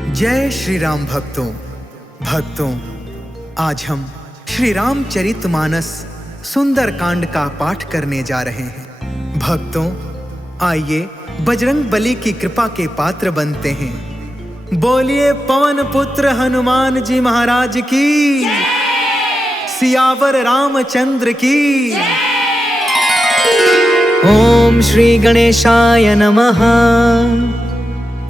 जय श्री राम भक्तों, आज हम श्री रामचरितमानस सुंदर कांड का पाठ करने जा रहे हैं। भक्तों, आइए बजरंग बली की कृपा के पात्र बनते हैं। बोलिए पवन पुत्र हनुमान जी महाराज की, सियावर रामचंद्र की। ओम श्री गणेशाय नमः।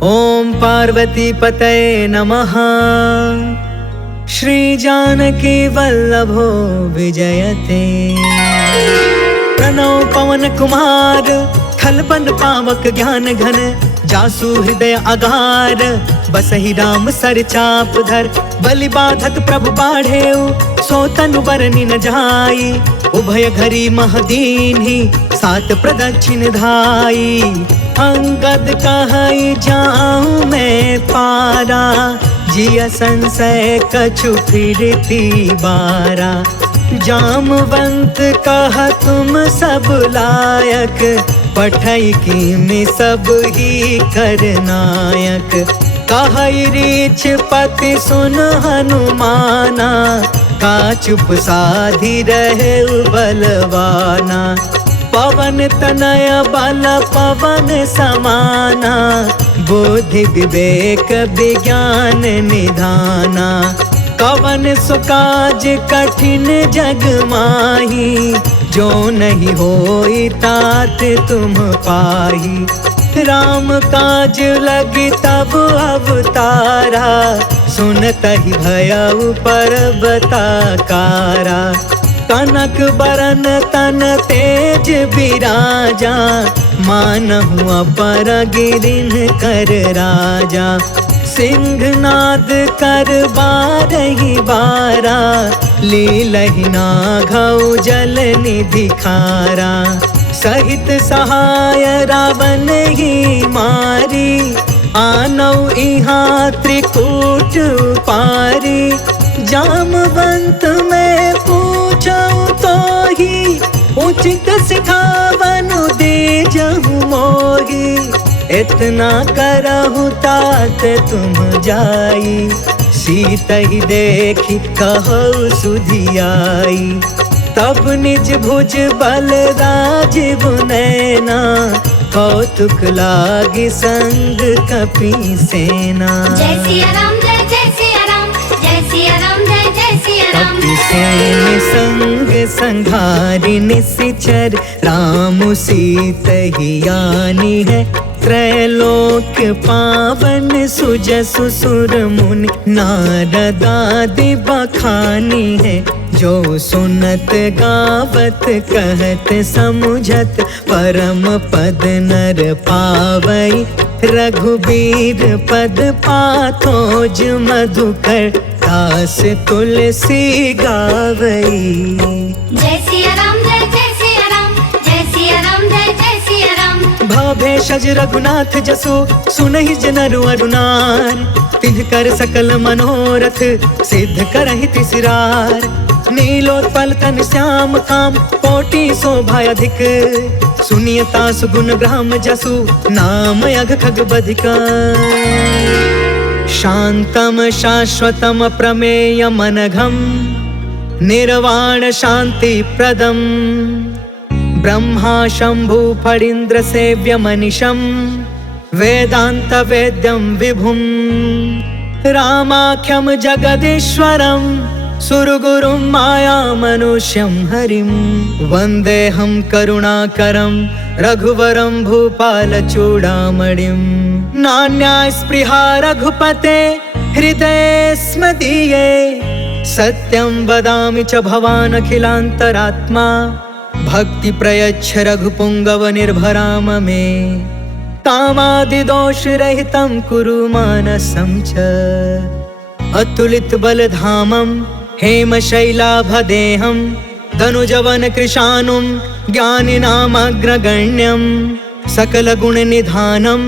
ओम पार्वती पतये नमः। श्री जानकी वल्लभो विजयते। प्रणव पवन कुमार, खलबन पावक ज्ञान घन, जासु हृदय अगार, बसहि राम सर चाप धर। बलि बाधत प्रभु बाढ़ेउ, सो तनु बरनि न जाई। उभय घरी महदीन्हि, सात प्रदक्षिण धाई। अंगद कहई जाऊं मैं पारा, जिया संशय कछु फिरती बारा। जामवंत कहा तुम सब लायक, पठई की में सब ही करनायक। कहई रीछ पति सुन हनुमाना, का चुप साधी रहे बलवाना। पवन तनय बल पवन समाना, बुद्धि विवेक विज्ञान निधाना। कवन सुकाज कठिन जग माही, जो नहीं होई तात तुम पाही। राम काज लगी तब अवतारा, सुनतहि भयउ पर्वताकारा। कनक बरन तन तेज बिराजा, मानहु अपर गिरिन कर राजा। सिंहनाद कर बारहि बारा, लीलहि नाघउ जल निधि खारा। सहित सहाय रावण ही मारी, आनौ इहाँ त्रिकूट पारी। जामवंत में पूछऊं तो ही, उचित सिखावनु दीजहु मोही। इतना करहु तात तुम जाई, सीत ही देखी कहु सुधियाई। तब निज भुज बल राजीव नैना, कौतुक लागी संग कपि सेना। जय सिया राम, जय जय सिया राम, जय सिया राम, जय जय सिया राम। कपि सेन संग संघारि निशिचर, राम सीत ही आनी है। त्रैलोक पावन सुजसु सुर मुनि, नारद आदि बखानी है। जो सुनत गावत कहत समुझत, परम पद नर पावई। रघुबीर पद पाथोज मधुकर, दास तुलसी गावई। जय सिया राम, जय जय सिया राम, जय सिया राम, जय जय सिया राम। भवभेषज रघुनाथ जसु, सुनहि जनरु अरुनार। तिनकर सकल मनोरथ, सिद्ध करहि तिसरार। नीलोत्पल तन श्याम काम, कोटि शोभा अधिक। सुनियता सुगुण ग्राम जसु, नाम अघ खग बधिका। शांतम शाश्वतम प्रमेय मनघम, निर्वाण शांति प्रदम। ब्रह्मा शंभु फणीन्द्र सेव्य मनिषम, वेदांत वेद्यम विभुम। रामाख्यम जगदीश्वरम, सुरगुरुम माया मनुष्यम हरिम। वंदेहम करुणाकरम, रघुवरम भूपाल चूड़ामणिम। नान्या स्पृहा रघुपते, हृदये स्म दीये। सत्यं वदामि च भवान् अखिलान्तरात्मा, भक्ति प्रयच्छ रघुपुंगव निर्भराम मे। कामादि दोष रहितं कुरु मानसं च, अतुलित बलधामं हेम शैलाभदेहं। धनुजवन कृशानुं ज्ञानिनामग्रगण्यं, सकल गुण निधानं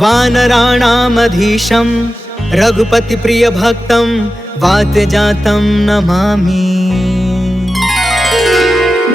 वानराणामधीशं। रघुपति प्रिय भक्तं वातजातं नमामि।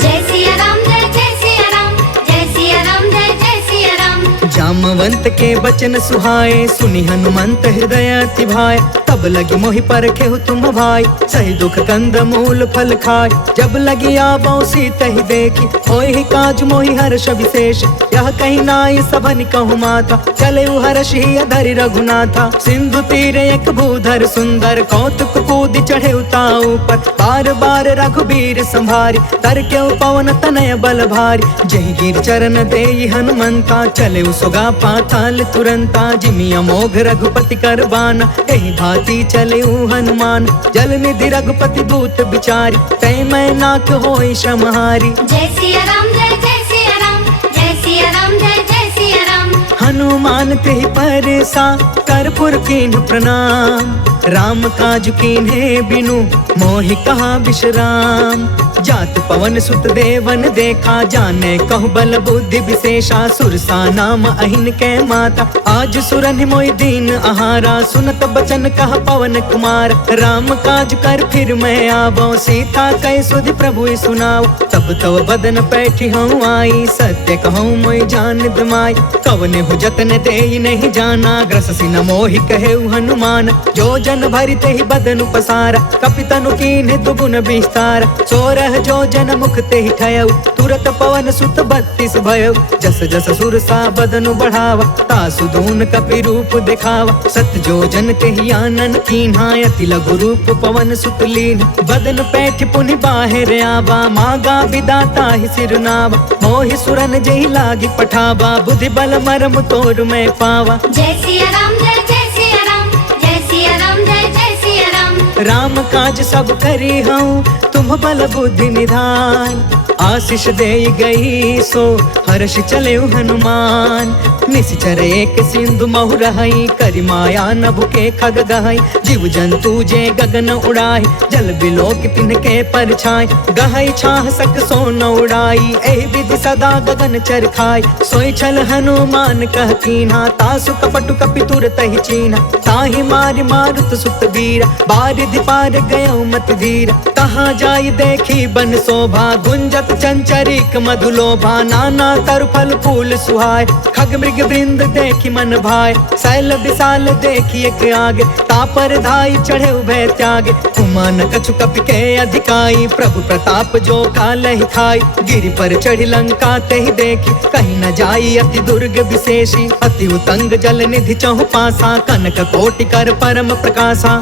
जय सिया राम, जय जय सिया राम, जय सिया राम, जय जय सिया राम। जामवंत के बचन सुहाए, सुनि हनुमंत हृदय अति भाए। तब लगी मोहि परखे हो तुम भाई, सही दुख कंद मूल फल खाए। जब लगी आबो सीता ही देखी, होय ही काज मोहि हर्ष विशेष। यह कहीं नाई सबन कहु माता, चले हर्ष ही धरि रघुनाथा। सिंधु तीरे एक भूधर सुंदर, कौतुक कूद चढ़े उताऊ पर। बार बार रघुबीर संभारी, तर के पवन तनय बल भारी। जही गिर चरण देई हनुमंता, चले सुगा पाताल तुरंता। जिमि अमोघ रघुपति कर बाना, एहि भांति चले हनुमान। जल निधि रघुपति दूत बिचारी, तै मैं नाथ होई श्रमहारी। जय सिया राम जय जय सिया राम, जय सिया राम जय जय सिया राम। हनुमान तेहि परसा, कर्पूर कीन्ह प्रणाम। राम काज कीन्हे बिनु, मोहि कहा विश्राम। जात पवन सुत देवन देखा, जाने कहु बल बुद्धि विशेषा। सुरसा नाम अहिन के माता, आज सुरन मोहि दीन आहारा। सुनत बचन कहा पवन कुमार, राम काज कर फिर मैं आवो। सीता कह सुधि प्रभु सुनाओ, तब तव बदन पैठी हूँ आई। सत्य कहूँ मोहि जान दमाई, कवने हो जतन देई नहीं जाना। ग्रससि न मोहि कहे हनुमान, जो जन भरि तेहि बदन पसारा। कपितनु कीन्हे दुगुन विस्तार, सोरह जो जन मुख तेहि ठयउ। तुरत पवन सुत 32 भयउ, जस जस सुरसा बदनु बढ़ावा। तासु दून कपि रूप दिखावा, सत जो जन तेहि आनन कीन्हा। अति लघु रूप पवन सुत लीन, बदन पैठ पुनि बाहिर आवा। मागा विदाता ही सिरनावा, मोहि सुरन जेहि लागी पठावा। बुद्धि बल मरम तोर मैं पावा। जय सिया राम जय जय सिया राम, जय सिया राम जय जय सिया राम। राम काज सब करी हूँ, तुम बल बुद्धि निधान। आशीष दे गई सो, हर्ष चले हनुमान। निश्चर एक सिंधु महु रहई, करि माया नभ के खग गहई। जीव जंतु जे गगन उड़ाई, जल बिलोक तिनके परछाई। गहई छाह सक सो न उड़ाई, एहि विधि सदा गगन चर खाई। सोई छल हनुमान कह कीन्हा, तासु कपटु कपि तुरत ही चीन्हा। ताहि मारि मारुत सुत वीरा, बारिधि पार गयो मत धीरा। तहाँ जाई देखी बन शोभा, गुंजत चंचरिक मधुलोभा। नाना तरु फल फूल सुहाय, खग मृग वृंद देखी मन भाय। शैल विशाल देखी एक आगे, तापर धाई चढ़े उभय त्यागे। उमान कछु कपि के अधिकाई, प्रभु प्रताप जो कालहि खाई। गिरि पर चढ़ी लंका तेहि देखी, कहीं न जाई अति दुर्ग विशेषी। अति उतंग जल निधि चहु पासा, कनक कोटि कर परम प्रकाशा।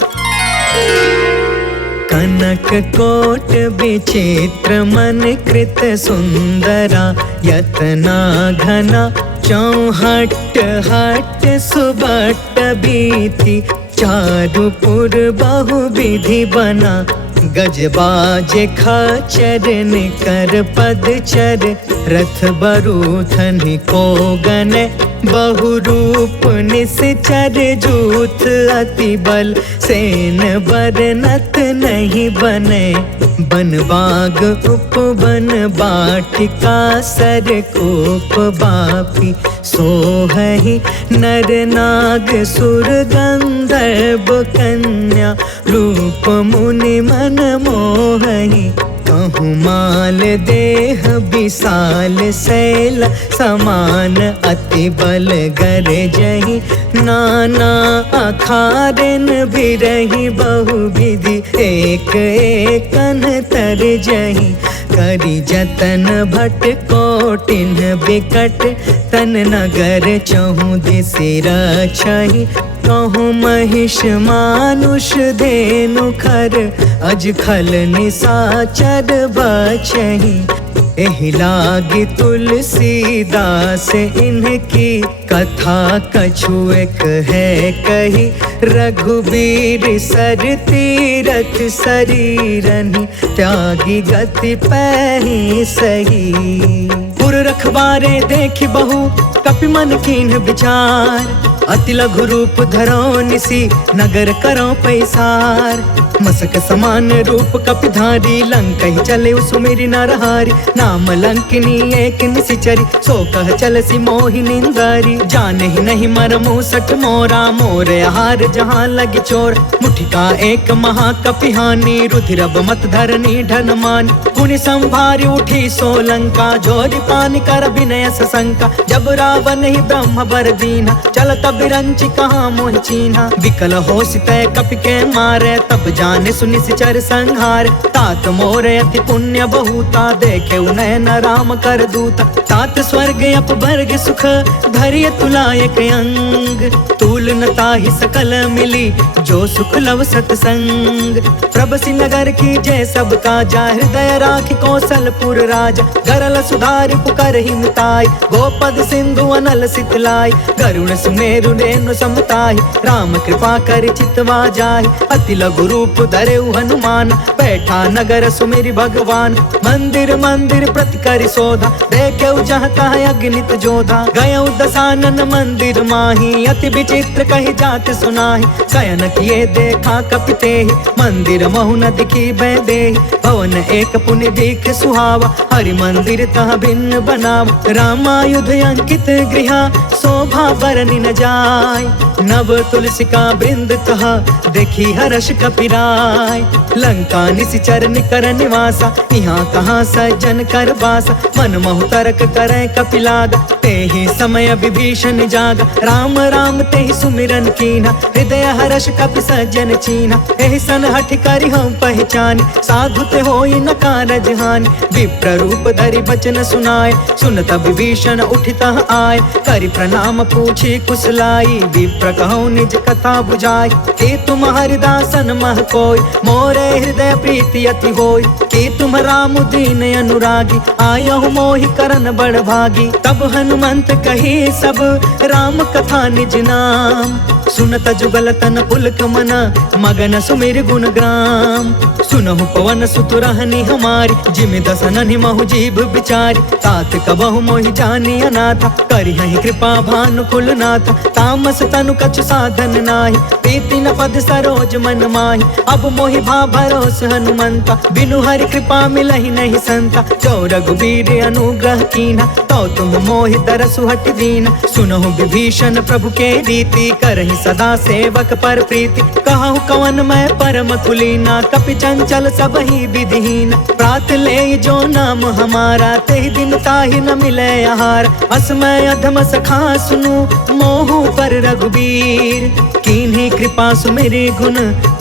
कनक कोट विचित्र मन कृत सुंदरा। यतना घना चौहट हट सुबट बीती। चारु पुर बहु विधि बना, गजबाज खचर निकर पदचर। रथ बरूथन को गन, बहु रूप निश्चर। जूथ अति बल, सेन बरनत नहीं बने। बन बाग उपवन बाटिका, सर कोप बापी। सोहहि नर नाग सुर गंधर्व कन्या। रूप मुनि मन मोहहि, कहूँ माल देह विशाल। शैल समान अति बल गरजहि, नाना अखारन बिरहि। बहु विधि एक एकन तरजहि। करि जतन भट कोटिन बिकट, तन नगर चहु दिसि रक्षहि। कहूँ महिष मानुष धेनु खर, अज खल निसाचर बचहि। एहि लागी तुलसीदास इनकी, कथा कछु एक है कही। रघुबीर सर तीरथ शरीरनि, त्यागी गति पैहि सही। पुर रखवारे देखि बहु, कपि मन कीन्ह विचार। अति लघु रूप धरो निसी, नगर करो पैसार। मसक समान रूप कपिधारी, लंकहि चले सुमिरि नरहारी। नाम लंकिनी एक निशिचरी, सो कह चलसी मोहि निंदारी। जाने ही नहीं मरमु सठ मोरा, मोर आहार जहाँ लगी चोर। मुठिका एक महाकपिहानी, रुधिरब मत धरनी ढन मानी। पुनि संभारी उठी सो लंका, जोरि पान मानि कर विनय सशंका। जब रावण ही ब्रह्म बर दीना, चलत बिरंची कहाँ मोहि चीन्हा। विकल हो सितय कपि के मारे, तब जाने सुनि सिचर संहार। तात मोर अति पुण्य बहुता, देखे नयन राम कर दूता। तात स्वर्ग अपवर्ग सुख, धैर्य तुलायक अंग। तूल न ताहि सकल मिली, जो सुख लव सतसंग। प्रभसि नगर की जय सब काजा, हृदय राखि कौशलपुर राजा। गरल सुधारि पुकर ही मिताई, गोपद सिंधु अनल सितलाई। गरुण सुमेरु रेणु समताहि, राम कृपा कर चितवा जाहि। अति लघु रूप धरेउ हनुमान, बैठा नगर सुमिरि भगवान। मंदिर मंदिर प्रति करि शोधा, देखेउ जहाँ तहाँ अगणित जोधा। गयउ दसानन मंदिर माही, अति विचित्र कहि जात सुनाहि। शयन किए देखा कपि तेहि, मंदिर महु न दिखी भय देहि। भवन एक पुनि देख सुहावा, हरि मंदिर तह भिन्न बनावा। रामायुध अंकित गृहा, शोभा बरनि न जाय। नव तुलसिका बृंद तह, देखी हर्ष कपिराय। लंका निशिचर निकर निवासा, यहाँ कहाँ सज्जन कर बासा। मन महु तर्क करे कपिलागा, तेहि समय विभीषण जागा। राम राम तेहि सुमिरन कीन्हा, हृदय हर्ष कपि सज्जन चीन्हा। एहि सन हठि करि हम पहचानी, साधु ते होई न कारज हानि। विप्र रूप धरि बचन सुनाय, सुनत विभीषण उठितः आय। करि प्रणाम पूछी कुशलाई, विप्र कहूँ निज कथा बुझाई। कि तुम हरिदासन मह कोय, मोरे हृदय प्रीति अति होय। कि तुम राम दीन अनुरागी, आयहु मोहि करन बड़ भागी। तब हनुमंत कही सब, राम कथा निज नाम। सुनत जुगल तन पुलक मन, मगन सुमिर गुण ग्राम। सुनहु पवन सुत रहनी हमारी, जिमि दसननि महु जीभ बिचारी। तात कबहु मोहि जानी अनाथा, करिहहि कृपा भानु कुलनाथा। तामस तनु कछु साधन नाही, प्रीति न पद सरोज मन माही। अब मोहि भा भरोस हनुमंता, बिनु हरि कृपा मिलहि नहीं संता। जो रघुबीर अनुग्रह कीन्हा, तो तुम मोहि दरसु हटि दीना। सुनहु विभीषण प्रभु के रीति, करहि सदा सेवक पर प्रीति। कहु कवन मैं परम कुलीना, कपि चंचल सब ही विधिहीन। प्रात ले जो नाम हमारा, तेहि दिन ताहि न मिले आहार। असमय अधम सखा सुनु, मोहु पर रघुबीर। कीन्ही कृपा सुमिरि गुण,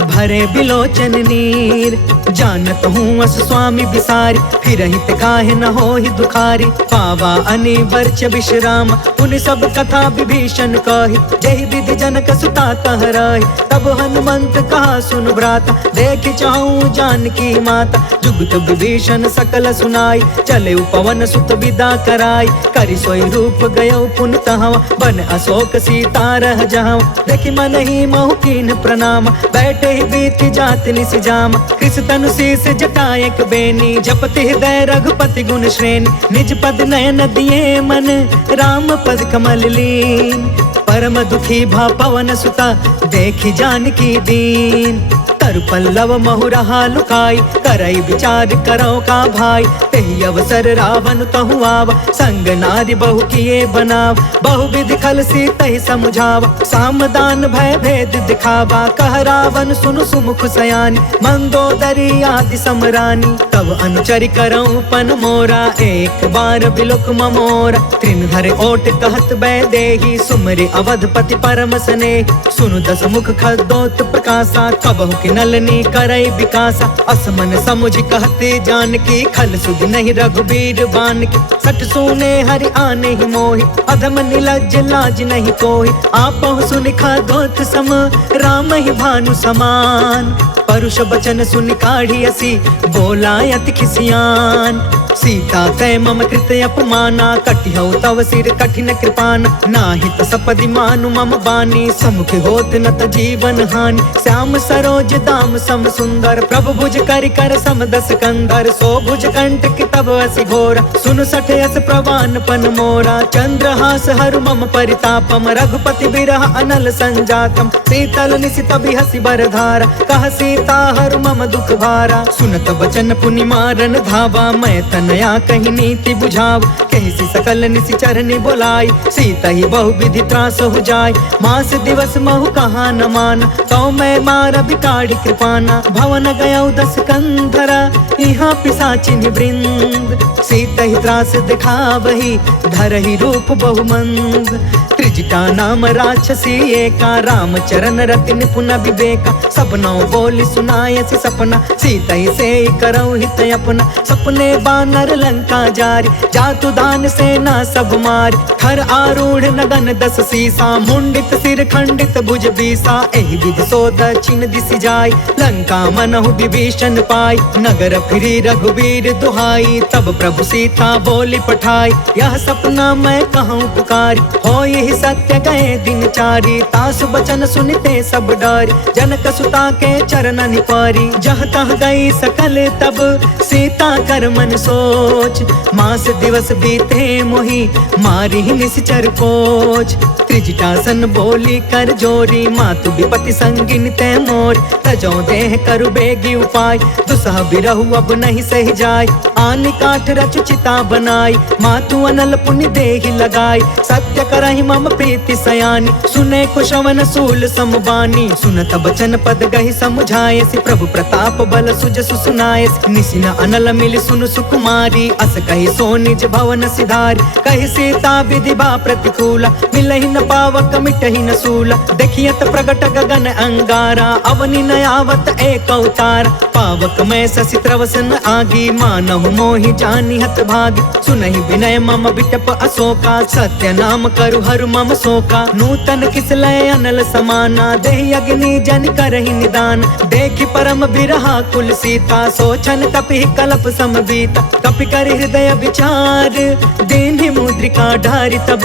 भरे बिलोचन नीर। जानत हूँ अस स्वामी बिसारी, फिरहि ते काहे न होहि दुखारी। पावा अनिवर्च विश्राम, उन सब कथा विभीषण कही। जहि विधि जनक सुता तह रही, तब हनुमंत कहा सुन भ्राता। देख चाहूँ जानकी माता, जुगत विभीषण सकल सुनाई। चले पवन सुत विदा कराई, करि सोई रूप गयो पुन तहवा। बन अशोक सीता रह जहाँ, देखि मन ही महु कीन्ह प्रणाम। बैठे ही बीत जात निस जाम, कृष तनु शीस जटायक बेनी। जपति हृदय रघुपति गुण श्रेणी, निज पद नयन दिए मन, राम पद कमल लीन। परम दुखी भा पवन सुता, देखि जानकी दीन। तरु पल्लव महु रहा लुकाई, करई विचार करो का भाई। तेहि अवसर रावण तहु आवा, संग नारी बहु किए बनाव। बहु विधि खल सी तहि समुझावा, सामदान भय भेद दिखावा। कह रावण सुनु सुमुख सयानी, मंदोदरी आदि समरानी। तब अनुचरि करऊं पन मोरा, एक बार बिलुक ममोरा। त्रिन धरे ओट कहत बै देहि, सुमरि अवधपति परम स्नेही। सुनु दस मुख खदोत प्रकाशा, कबहु कि नलनी करई विकासा। असमन समुझ कहते जानकी, खल सुध नहीं रघुबीर बानकी। सठ सुने हरि आने ही मोहि, अधम निलज्ज लाज नहीं कोहि। आपहु सुनि खदोत सम, राम ही भानु समान। परुष बचन सुनि काढ़ी असी, बोला अति खिसियान। सीता तय मम कृत अपमाना, कटिहउ तव सिर कठिन कृपान। नाहित सपदि मानु मम बानी, समुख होत न त जीवन हानि। श्याम सरोज दाम सम सुंदर, प्रभु भुज करि कर सम दस कंधर। सो भुज कंटक तब असि घोरा, सुन सठ यस प्रवान पन मोरा। चंद्रहास हरु मम परितापम, रघुपति बिरह अनल संजातम। शीतल निशित बिहसि बरधारा, कह सीता हरु मम दुख भारा। सुनत बचन पुनि मारन धावा, मैं तन नया कही नीति बुझाव, कैसी सकल निशिचरनि बोलाई, सीता ही बहु विधि त्रास हो जाय, मास दिवस महु कहा न मान, तो मैं मार बिकाड़ी कृपाना, भवन गया 10 कंधरा, यहाँ पिशाचिनि वृंद, सीता ही त्रास दिखावही, धरहि रूप बहुमंद, त्रिजटा नाम राक्षसी एका, राम चरण रति निपुण विवेका, सपनों बोली सुनायसी सपना, सीता ही से करऊ हित अपना, सपने बानर लंका जारी, जातु दान सेना सब मारी, खर आरूढ़ नगन 10 सीसा, मुंडित सिर खंडित भुज बीसा, एहि विधि सो दक्षिण दिशि जाय, लंका मनहु विभीषण पाई, नगर फिरी रघुवीर दुहाई, तब प्रभु सीता बोली पठाई, यह सपना मैं कहूँ पुकारी, हो यही सत्य गए दिन चारी, तासु बचन सुनते सब डरी, जनक सुता के चरण निपारी, जह तह गई सकल तब सीता कर मन सोच, मास दिवस बीते मोहि मारी निश्चर कोच, त्रिजटासन बोली कर जोरी, मातु विपति संगिन ते मोर, तजो देह करु बेगी उपाय, दुसह बिरहु अब नहीं सही जाय, आन काठ रचु चिता बनाई, मातु अनल पुण्य देहि लगाई, सत्य करहि मम प्रीति सयानी, सुने कुशवन सूल समबानी, सुनत बचन पद गहि समुझाय, प्रभु प्रताप बल सुज सुनाय, निसिन अनल मिल सुन सुकुमारी, अस कहि सो निज भवन सिधारी, कहि सीता विधि बा प्रतिकूला, मिलहि न पावक मिटहि न सूला, देखियत प्रगट गगन अंगारा, अवनि न आवत एक अवतार, पावक मैं शशि त्रवसन आगी, मानहु मोहि जानि हत भागी, सुनहि विनय मम बिटप अशोका, सत्य नाम करु हरु मम शोका, नूतन किसलय अनल समाना, देहि अग्नि जन करहि निदान, देखि परम बिरहा कुल सीता, सोचन कपि कलप समबीता, कपि कर हृदय विचार, दीन्हि मुद्रिका ढारि तब,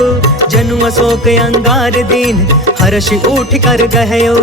जनु अशोक अंगार दीन, हर्ष उठ कर गहयो,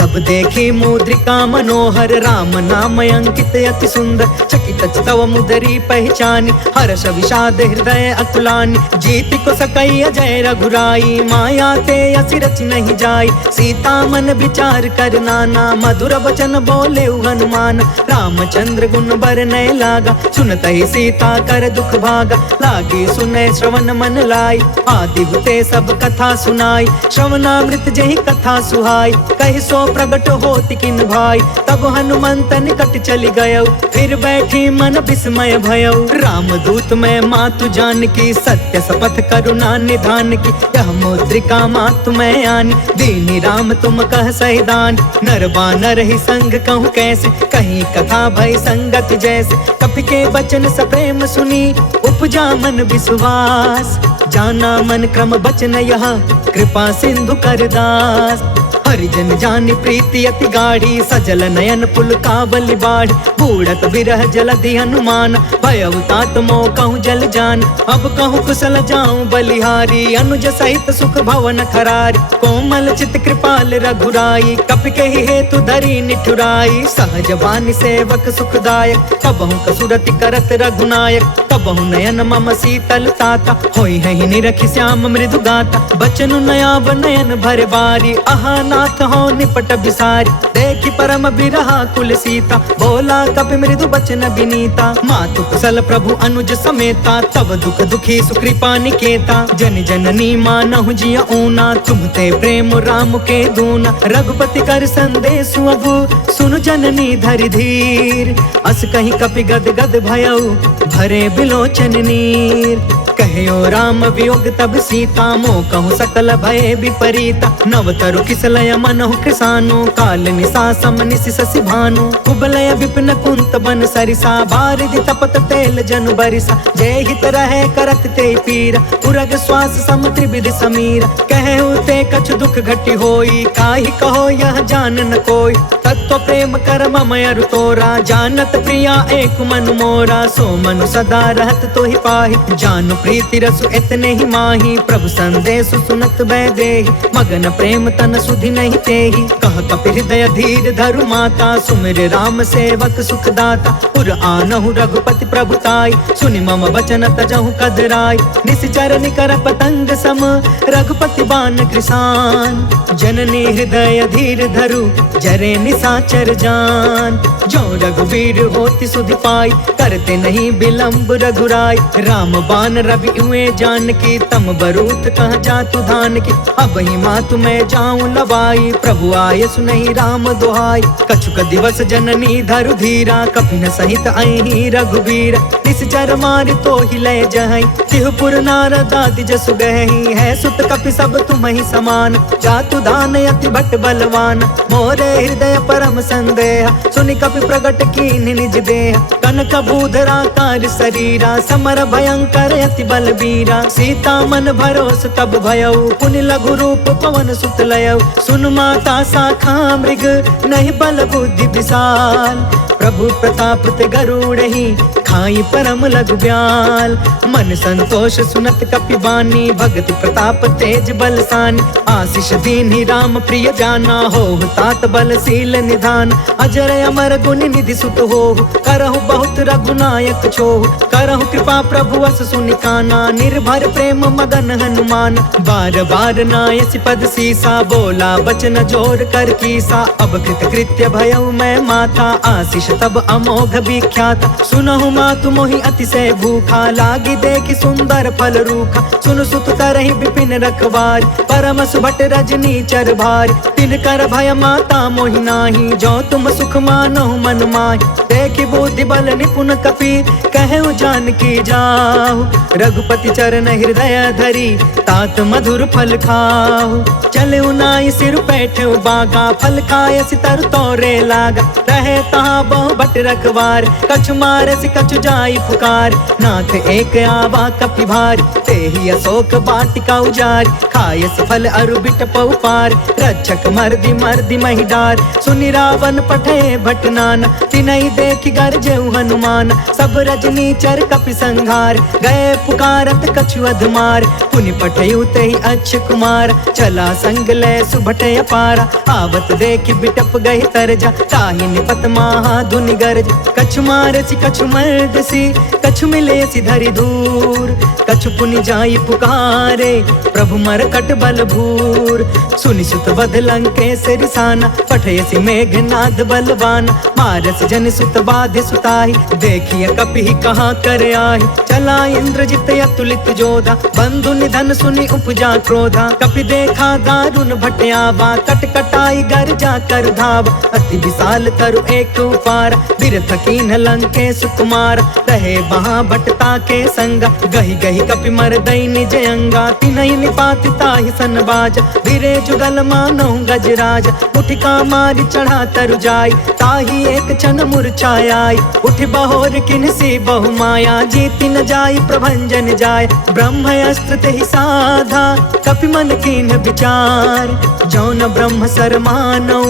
तब देखी मुद्रिका मनोहर, राम नाम अंकित अति सुंदर, चकित तव मुदरी पहचानी, हर्ष विषाद हृदय अकुलानी, जीति को सकई अजय रघुराई, माया ते असि रचि नहीं जाई, सीता मन विचार कर नाना, मधुर वचन बोले हनुमान, रामचंद्र गुण बरनय लागा, सुनत ही सीता कर दुख भागा, लागी सुने श्रवण मन लाई, आदि हुते सब कथा सुनाई, श्रवणामृत जहि कथा सुहाई, कहि सो प्रगट होति किन भाई, तब हनुमंत निकट चली गयो, फिर बैठी मन विस्मय भयो, रामदूत मैं मातु जान की, सत्य शपथ करुणा निधान की, यह मुद्रिका मातु मैं आनी, दीनी राम तुम कह सहिदान, नर बानर ही संग कहूँ कैसे, कहीं कथा भई संगत जैसे, कपि के बचन सप्रेम सुनी, उपजा मन विश्वास, जाना मन क्रम बचन यह, कृपा सिंधु कर दास, हरिजन जानि प्रीति अति गाढ़ी, सजल नयन पुल कावली बाढ़, बूढ़त बिरह जलधि हनुमान, भयउ तात मोह कहूँ जल जान, अब कहूँ कुशल जाऊं बलिहारी, अनुज सहित सुख भवन खरारी, कोमल चित कृपाल रघुराई, कपि कहि हेतु धरी निठुराई, सहज बानी सेवक सुखदायक, कबहु कसुरति करत रघुनायक, कबहु नयन मम शीतल ताता, होई है निरखि श्याम मृदु गाता, बचनु नयाव नयन भर बारी, आहा नाथ हो निपट बिसारी, देखि परम बिरहा कुल सीता, बोला कपि मृदु बचन विनीता, मातु कुशल प्रभु अनुज समेता, तब दुख दुखी सुकृपा निकेता, जन जननी मानहु जिया ऊना, तुम ते प्रेम राम के दूना, रघुपति कर संदेश अबु, सुनु जननी धरि धीर, अस कहीं कपि गद गद भयउ, भरे बिलोचन नीर, कहो राम वियोग तब सीता, मोह कहूँ सकल भय विपरीता, नवतरु किसलय मनहु कृसानु, काल निशा सम निशि शशि भानु, कुबलय विपिन कुंत बन सरिसा, बारिधि तपत तेल जनु बरिसा, जय हित रहे करत ते पीरा, उरग श्वास सम त्रिविधि समीरा, कहु ते कछु दुख घटी होई, काहि कहो यह जान न कोई, तत्व प्रेम कर मम अरु तोरा, जानत प्रिया एक मनु मोरा, सो मनु सदा रहत तो ही पाहि, जानु प्रीति रसु इतने ही माही, प्रभु संदेश सुनत बैदेहि, मगन प्रेम तन सुधि नहीं तेहि, कह कपि हृदय धीर धरु माता, सुमिर राम सेवक सुखदाता, पुर आनहु रघुपति प्रभुताई, सुनि मम बचन तजहु कदराई, निश्चर निकर पतंग सम, रघुपति बान कृसान, जननी हृदय धीर धरु, जरे निस निशाचर जान। जो रघुवीर होती सुधि पाई, करते नहीं विलंब रघुराई। राम बान रवि हुए जानकी, तम बरूथ कह जातु धान की। अब ही मातु मैं जाऊं लवाई, प्रभु आय सुनहि राम दुहाई। कछुक दिवस जननी धरु धीरा, कपिन सहित अहि रघुवीर। निश्चर मारि तो ही लय जहई, तिहुपुर नारद आदि जसु गहई। है सुत कपि सब तुम ही समान, जातु दान अति भट बलवान। मोरे हृदय परम संदेह, सुनि कपि प्रगट कीन निज देह। कनक बूधराकार शरीरा, समर भयंकर अति बलबीरा। सीता मन भरोस तब भयउ, पुनि लघु रूप पवन सुत लयउ। सुन माता शाखा मृग, नहीं बल बुद्धि विशाल। प्रभु प्रताप ते गरुड़हि, खाई परम लघु ब्याल। मन संतोष सुनत कपि बानी, भगति प्रताप तेज बलसानी। आशीष दीन्हि राम प्रिय जाना, होहु तात बलशील निधान। अजर अमर गुण निधि सुत होहु, करहु बहुत रघुनायक छोहु। करहु कृपा प्रभु अस सुनि काना, निर्भर प्रेम मदन हनुमान। बार बार नायसि पद सीसा, बोला बचन जोर कर कीसा। अब कृत कृत्य भयउ मैं माता, आशीष तब अमोघ विख्यात। सुनहु मातु मोहि अतिशय भूखा, लागी देखि सुंदर फल रूखा। सुन सुत करहि विपिन रखवार, परम सुभट रजनी चर भार। तिन कर भय माता मोहि नाही, जो तुम सुख मानहु मन माहि। देखि बुद्धि बल निपुण कपि, कहु जानकी जाहु। रघुपति चरण हृदय धरी, तात मधुर फल खाहु। चलउ नाई सिर बैठउ बागा, फल खायसि तरु तोरे लागा। रहे तहाँ बहु भट रखवार, कछु मारसि कछु जाई पुकार। नाथ एक आवा कपि भार, तेहि अशोक वाटिका उजारी। खायसि फल अरु बिटपउ पार, रक्षक मर्दि मर्दि महि डार। सुनि रावण पठे भट नाना, तिनहि देखि गरजेउ हनुमान। सब रजनी चर कपि संघार, गए पुकारत कछु अधमार। पुनि पठेउ तेहि अक्ष कुमार, चला संग लय सुभट अपारा। आवत देखि बिटप गहि तरजा, ताहि निपत महा धुनि गरज। कछु मारसि कछु मर्दसि, कछु मिलेसि धरि दूर। कछु पुनि जाई पुकारे, प्रभु मरकट बल भूर। सुनि सुत वध लंकेश रिसाना, पठयसि मेघनाद बलवान। मारस जन सुत बाधि सुताहि, देखिय कपि कहाँ कर आहि। चला इंद्रजित अतुलित जोधा, बंधु निधन सुनि उपजा क्रोधा। कपि देखा दारुण भट आवा, कट कटाई गर जा कर धावा। अति विशाल तरु एक उपार, बिरथ कीन्ह लंकेश कुमार। रहे वहाँ भटता के संगा, गहि गहि कपि मरदई निज अंगा। तिनहि निपाति ताहि सन बाजा, धीरे जुगल मानहु गजराज। उठिका मारि चढ़ा तरु जाई, ताहि एक क्षण मूर्छाई। उठि बहोर किन्हसी बहु माया, जीति न जाई प्रभंजन जाय। ब्रह्म अस्त्र तेहि साधा, कपि मन कीन्ह विचार। जौन ब्रह्म सर मानौ,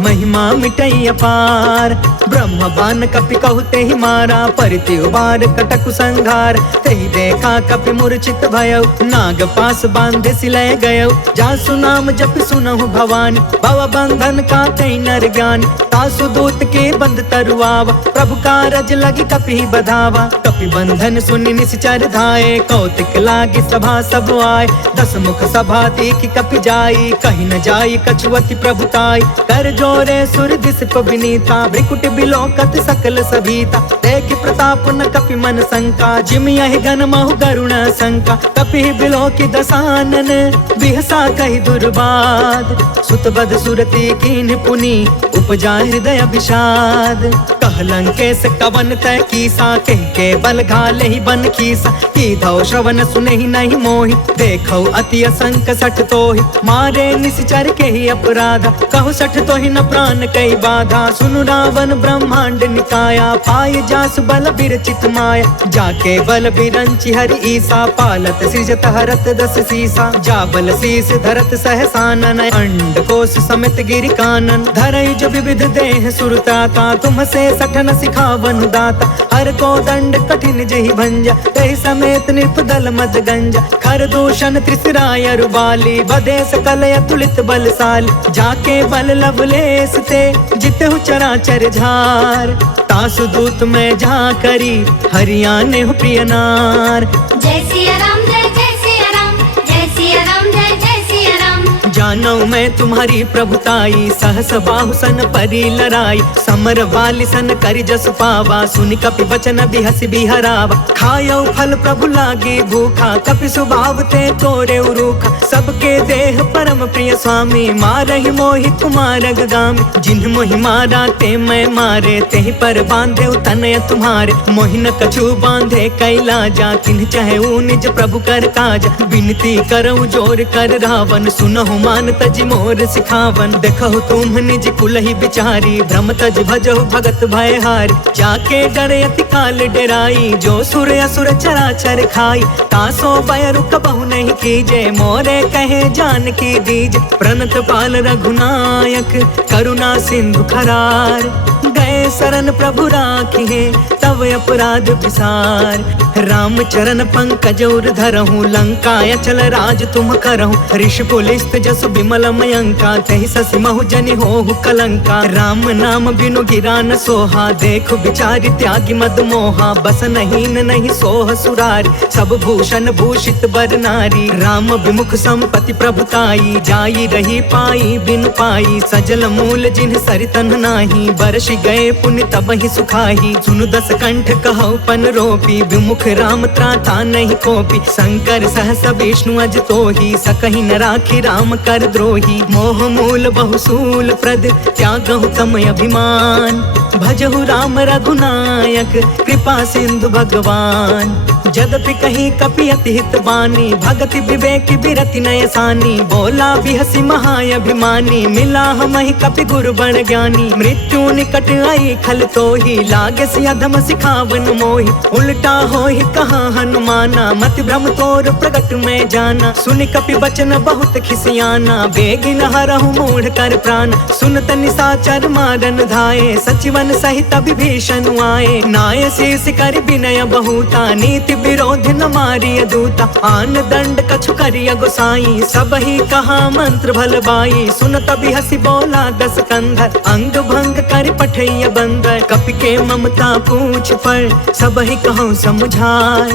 महिमा मिटई अपार। ब्रह्म बान कपि कहु तेहि मारा, परिति उबार कटकु संघार। तेहि देखा कपि मूर्छित भयउ, नाग पास बांधे सिलय गयउ। जासु नाम जपि सुनहु भवानी, भव बंधन काटै नर ज्ञानी। तासु दूत के बंद तरुआवा, प्रभु कारज लगी कपि बधावा। कपि बंधन सुनि निश्चर धाये, कौतिक लागी सभा सब आए। दस मुख सभा देखि कपि जाई, कहि न जाई कछु अति प्रभुताई। कर जोरे सुर दिस विनीता, भ्रिकुट बिलोकत सकल सभीता। देखि प्रताप न कपि मन शंका, जिमि यहि गन महु गरुण शंका। कपि बिलोकि दसानन, बिहसा कहि दुर्बाद। सुतबद सुरति कीन्ह पुनि, उपजा हृदय विषाद। कह लंकेश कवन तय कीसा, कहि के बल घाले ही बन खीसा। कीधौ श्रवण सुनहि नहीं मोहि, देखौ अति असंक सठ तोहि। मारे निश्चर के ही अपराधा, कहु सठ तोहि न प्राण कई बाधा। सुनु रावण ब्रह्मांड निकाया, पाय जासु बल बिरचित माया। जाके बल बिरंचि हरि ईसा, पालत सृजत हरत दस सीसा। जा बल शीस धरत सहसानन, अंड कोश समेत गिरि कानन। धरई जो विविध देह सुरताता, तुम से सठन सिखावन दाता। हर को दंड कठिन जहि भंजा, तहि समेत निर्पदल मद गंजा। खर दूषण त्रिसराय रुबाली, बधे सकल अतुलित बलशाली। जाके बल लवलेस ते, जितहु चराचर झार। तासु दूत में जा करी, हरियाणे हो प्रिय नार। जय सिया राम, जय जय सिया राम, जय सिया राम, जय जय सिया राम। जानो मैं तुम्हारी प्रभुताई, सहस बाहु सन परी लराई, समर वाली सन करि जसु पावा, सुनि कपि बचन बिहसि बिहरावा। खायो फल प्रभु लागे भूखा, कपि स्वभाव ते तोरे उरूखा, सबके देह परम प्रिय स्वामी, मारहि मोहि कुमार अगगामी। जिन्ह मोहि मारा ते मैं मारे, तेहि पर बांधे तनय तुम्हारे, मोहि न कछु बांधे कैलाजा, तिन्ह चाहे निज प्रभु कर काज। विनती करऊँ जोर कर रावण, सुनहु मान तज मोर सिखावन। देखहु तुम निज कुलहि बिचारी, भ्रम तज भजहु भगत भयहारी। जाके डरे अति काल डेराई, जो सुर असुर चराचर खाई। तासो भय रुक बहु नहीं कीजे, मोरे कहे जानकी दीज। प्रणत पाल रघुनायक, करुणा सिंधु खरार, गए शरण प्रभु राखिए, तब अपराध विसार। राम चरण पंकज उर धरहूँ, लंका अचल राज तुम करहूँ। ऋषि पुलिस्त जस बिमल मयंका, तहि ससि महु जनि होहु कलंका। राम नाम बिनु गिरा न सोहा, देख बिचारी त्यागी मद मोहा। बस नहीं सोह सुरारी, सब भूषण भूषित बर नारी। राम विमुख संपत्ति प्रभुताई, जाई रही पाई बिनु पाई। सजल मूल जिन्ह सरितन नाही, बरसि गए पुण्य तबहि सुखाही। सुनु दस कंठ कहौ पन रोपी, विमुख राम त्राता नहीं कोपी। शंकर सहस विष्णु अज तोही, सकहि न राखी राम कर द्रोही। मोह मूल बहुसूल प्रद, त्यागहु तम अभिमान। भजहु राम रघुनायक, कृपा सिंधु भगवान। जदपि कहीं कपि अति हित बानी, भगति विवेक बिरति नय सानी। बोला बिहसि महाअभिमानी, मिला हमहि कपि गुरु बड़ ज्ञानी। मृत्यु निकट आई खल तोही, लागे सि अधम सिखावन मोही। उल्टा होहि कहा हनुमाना, मति भ्रम तोर प्रगट में जाना। सुनि कपि बचन बहुत खिसियाना, बेगिन हरहु मूढ़ कर प्राण। सुनत निशाचर मारन धाये, सचिवन सहित विभीषण आए। नाय शीस कर विनय बहुता, नीति विरोध न मारिय दूता। आन दंड कछु करिय गोसाई, सबहि कहा मंत्र भल बाई। सुनत बिहसि बोला दस कंधर, अंग भंग कर पठैय बंदर। कपि के ममता पूछ पर, सबहि कहूँ समुझाय।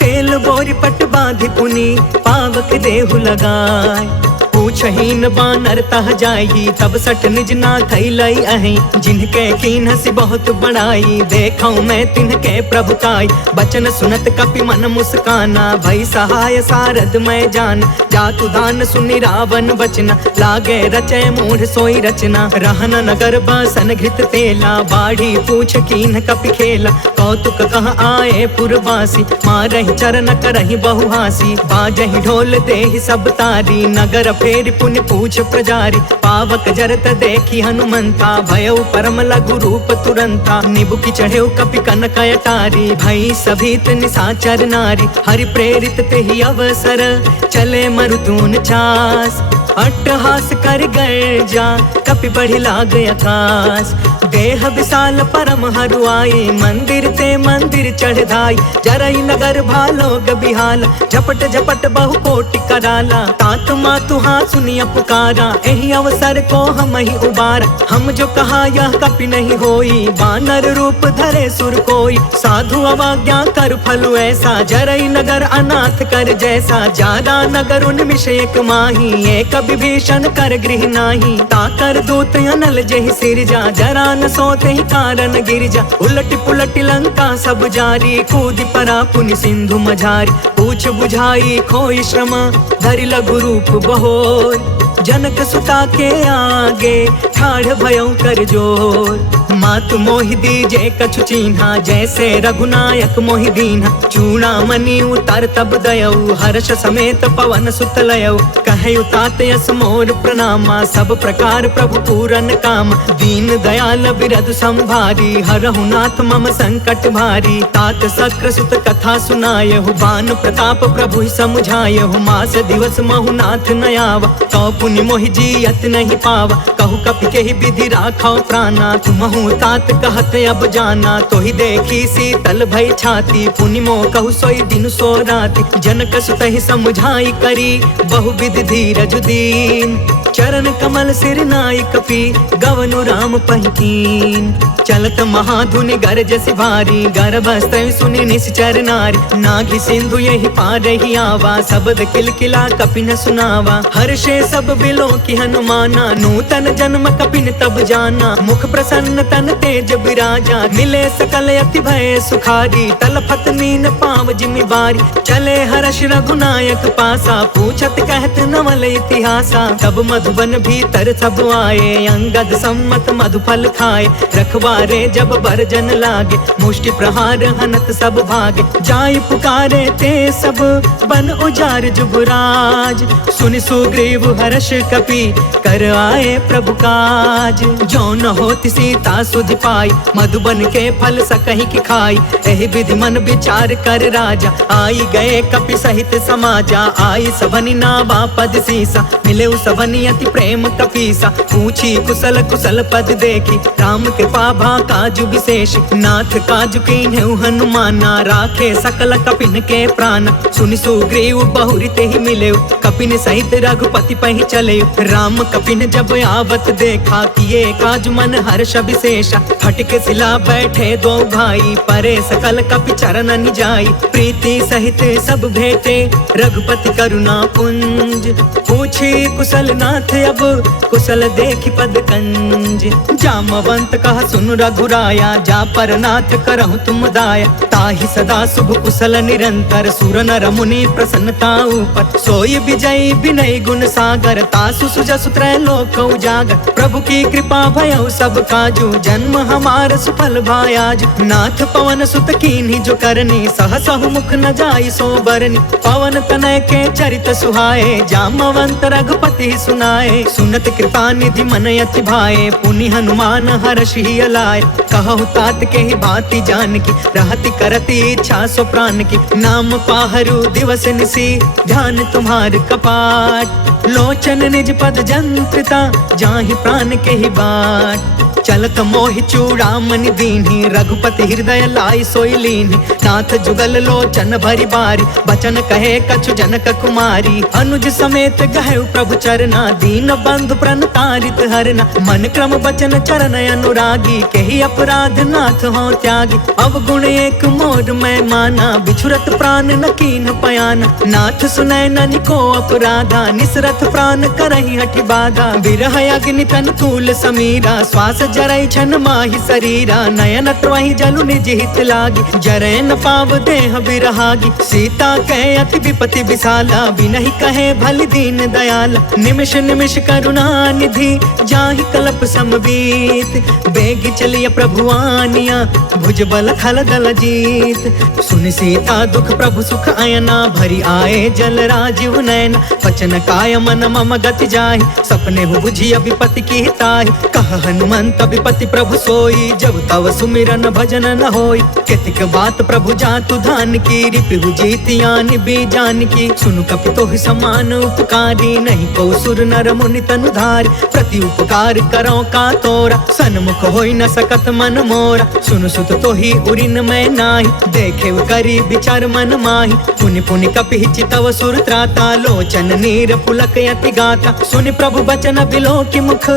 तेल बोरि पट बाँधि पुनि, पावक देहु लगाय। पूछहीन बानर तह जाई, तब सठ निज ना थैलई अहि। जिनके कीन्हसि बहुत बड़ाई, देखऊँ मैं तिनके प्रभुताई। बचन सुनत कपि मन मुस्काना, भई सहाय सारद मैं जान। जातु दान सुनि रावण बचना, लागे रचय मूढ़ सोई रचना। रहन नगर बसन घृत तेला, बाढ़ी पूछ कीन्ह कपि खेला। कौतुक कह आए पुरवासी, मारहि चरण करहि बहुहासी। बाजहि ढोल देहि सब तारी, नगर फेरि पुण्य पूछ प्रजारी। पावक जरत देखी हनुमंता, भयउ परम लघु रूप तुरंता। निबुकि चढ़ेउ कपि कनक अटारी, भई सभीत निशाचर नारी। हरि प्रेरित तेहि अवसर, चले मरुतून चास। अट्टहास कर गर्जा, कपि बढ़ि लाग आकाश। देह विशाल परम हरुआई, मंदिर ते मंदिर चढ़ धाई। जरई नगर भालोग बिहाला, झपट झपट बहु कोटि कराला। तात मातु हाँ सुनिया पुकारा, एहि अवसर को हम ही उबारा। हम जो कहा यह कपि नहीं होई, बानर रूप धरे सुर कोई। साधु अवज्ञा कर फलु ऐसा, जरई नगर अनाथ कर जैसा। जादा नगर उन्मिष एक माही, एक विभीषण कर गृह नाही। ताकर दूत अनल जेहि सिरजा, जरा न सोते ही कारण गिरजा। उलट पुलट लंका सब जारी, कूदि परा पुनि सिंधु मझारी। पूछ बुझाई खोई श्रम, धरि लघु रूप बहोर। जनक सुता के आगे, ठाढ़ भयउ कर जोर। मातु मोहि दीजे कछु चीन्हा, जैसे रघुनायक मोहि दीन्हा। चूड़ामणि उतार तब दयऊ, हर्ष समेत पवन सुत लयऊ। कहयु तात यस मोर प्रणामा, सब प्रकार प्रभु पूरन काम। दीन दयाल बिरधु संभारी, हरहु नाथ मम संकट भारी। तात शक्र सुत कथा सुनायहु, बान प्रताप प्रभु समुझायहु। मास दिवस महु नाथ न आवा, कौ पुनि मोहि जियत नहीं पावा। कहु कपि केहि विधि राखौ प्राणा, तुमहु तात कहत अब जाना। तोहि देखी शीतल भई छाती, पुनि मोह कहु सोई दिन सो राति। जनक सुतहि समुझाई करी, बहुविधि धीरज दीन। चरण कमल सिर नाई कपि, गवनु राम पहिकीन। चलत महाधुनि गरजसि भारी, गर्भस्त्र सुनि निश्चर नारी। नाघि सिंधु यही पारहि आवा, शब्द किलकिला कपि न सुनावा। हर्षे सब बिलो की हनुमाना, नूतन जन्म कपिन तब जाना, मुख प्रसन्न तन तेज बिराजा, मिले सकल अति भय सुखारी, तलफत नीन पाव जिमि बारी, चले हर्ष रघुनायक पासा, पूछत कहत नवल इतिहासा, तब मधुबन भीतर सब आए, अंगद सम्मत मधुफल खाए, रखवारे जब बरजन लागे, मुष्टि प्रहार हनत सब भागे, जाय पुकारे ते सब बन उजार जुबराज, सुनि सुग्रीव हर्ष कपि कर आए प्रभु काज, जो न होति सीता सुधि पाई, मधुबन के फल सकहि की खाई, एहि विधि मन विचार कर राजा, आई गए कपि सहित समाजा, आई सबनि नावा पद सीसा, मिले सबनि अति प्रेम कपीसा, पूछी कुशल कुशल पद देखी, राम कृपा भा काजु विशेष, नाथ काजु कीन्हु हनुमाना, राखे सकल कपिन के प्राण, सुनि सुग्रीव बहुरी तेहि मिले, कपिन सहित रघुपति पहि चले, राम कपिन जब आवत देखा, किए काज मन हर्ष विशेषा, फटके सिला बैठे दो भाई, परे सकल कपि चरण जाई, प्रीति सहित सब भेटे रघुपति करुणा पुंज, पूछी कुशल नाथ अब कुशल देखि पद कंज, जामवंत कहा सुन रघुराया, जा पर नाथ करहु तुम दाया, ताहि सदा शुभ कुशल निरंतर, सुर नर मुनि प्रसन्नता ऊपर, सोई विजयी विनय गुण सागर, तासु सुजसु त्रैलोक उजागर, प्रभु की कृपा भयउ सब काजू, जन्म हमार सुफल भायाज, नाथ पवन सुत कीन्ही जो करनी, सहसहु मुख न जाई सो बरनी, पवन तनय के चरित सुहाए, जामवंत रघुपति सुनाए, सुनत कृपा निधि मन अति भाए, पुनि हनुमान हर्षि अलाय, कहु तात के ही भांति जान की, रहति करति इच्छा सो प्राण की, नाम पाहरु दिवस निसी, ध्यान तुम्हार कपाट, लोचन निज पद जंत्रिता, जाहि प्राण के ही बाट, चलत मोहि चूड़ामणि दीन्ही, रघुपति हृदय लाई सोई लीन्ही, नाथ जुगल लोचन भरी बारी, बचन कहे कछु जनक कुमारी, अनुज समेत गहु प्रभु चरना, दीन बंधु प्रणतारित हरना, मन क्रम बचन चरण अनुरागी, केहि अपराध नाथ हो त्यागी, अवगुण एक मोर मैं माना, बिछुरत प्राण न कीन्ह पयाना, नाथ सुनय ननि को अपराधा, निसरत प्राण करहि हठि बाधा, विरह अग्नि तन तूल समीरा, श्वास जरई छन माहि शरीरा, नयन त्रहि जलु निज हित लागी, जरै न पाव देह बिरहागी, सीता कहे अति विपति विशाला, बिनहि कहे भलि दीन दयाला, निमिष निमिष करुणा निधि, जाहि कल्प समबीत, बेगी चलिय प्रभु आनिया, भुज बल खल दल जीत, सुन सीता दुख प्रभु सुख अयना, भरी आए जल राजीव नयना, वचन काय मन मम गति जाहि, सपने हो बुझिय विपति की ताहि, कह हनुमंत विपति प्रभु सोई, जब तव सुमिरन भजन न होई, केतिक बात प्रभु जातु धान की, रिपु जीतियानि बीजान की, सुनु कपि तोहि समान उपकारी, नहीं को सुर नर मुनि तनु धारी, प्रति उपकार करो का तोरा, सन्मुख होई न सकत मन मोरा, सुनु सुत तोहि उरिन मैं नाही, देखे करी विचार मन माही, पुनि पुनि कपि चितव सुर त्राता, लोचन नीर पुलक यति गाता, सुनि प्रभु बचन बिलो की मुख,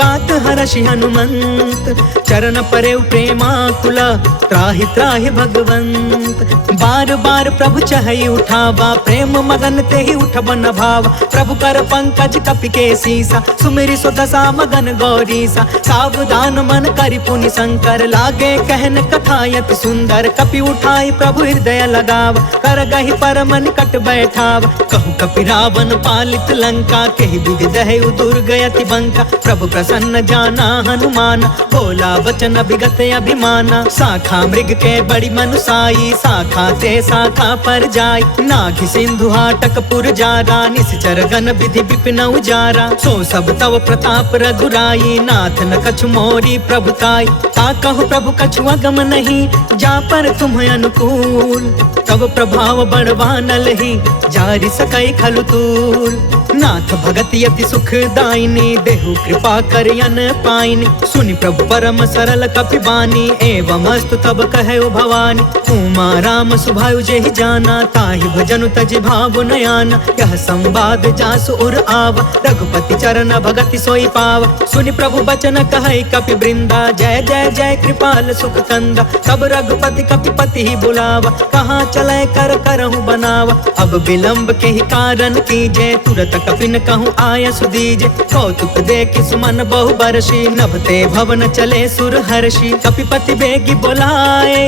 गात हर्षि हनुमंत, चरण परे प्रेमाकुला, त्राहि त्राहि भगवंत, बार बार प्रभु चहई उठावा, प्रेम मगन तेहि उठब न भावा, प्रभु कर पंकज कपि के सीसा, सुमिरि सो दशा मगन गौरीसा, सावधान मन करि पुनि शंकर, लागे कहन कथा यति सुंदर, कपि उठाई प्रभु हृदय लगावा, कर गहि परम निकट बैठावा, कहु कपि रावण पालित लंका, केहि विधि दहु दुर्ग यति बंका, प्रभु प्रसन्न जाना हनुमाना, बोला वचन विगत अभिमाना, शाखा मृग के बड़ी मनुसाई, शाखा ते शाखा पर जाई, नाघि सिंधु हाटक पुर जारा, निश्चर गण विधि विपिन उजारा, सो सब तव प्रताप रघुराई, नाथ न कछु मोरी प्रभुताई, ता कहु प्रभु कछु अगम नहीं, जा पर तुम अनुकूल, तब प्रभाव बड़वानल ही, जारि सकई खलु तूल, नाथ भगति यति सुख दायिनी, देहु कृपा करियन पाइनी, सुनि प्रभु परम सरल कपि बानी, एवं अस्तु तब कहु भवानी, उमा राम सुभायु जेहि जाना, ताहि भजनु तजि भाव नयाना, यह संवाद जासु उर आवा, रघुपति चरण भगति सोई पावा, सुनि प्रभु बचन कहै कपि वृंदा, जय जय जय कृपाल सुख कंदा, तब रघुपति कपिपति ही बुलावा, कहाँ चले कर करहु बनावा, अब विलंब के ही कारण कीजे, तुरत कपिन कहूँ आय सुदीजे, कौतुक देखि सुमन बहु बरसी, नभते भवन चले सुर हर्षि। कपिपति बेगी बोलाए,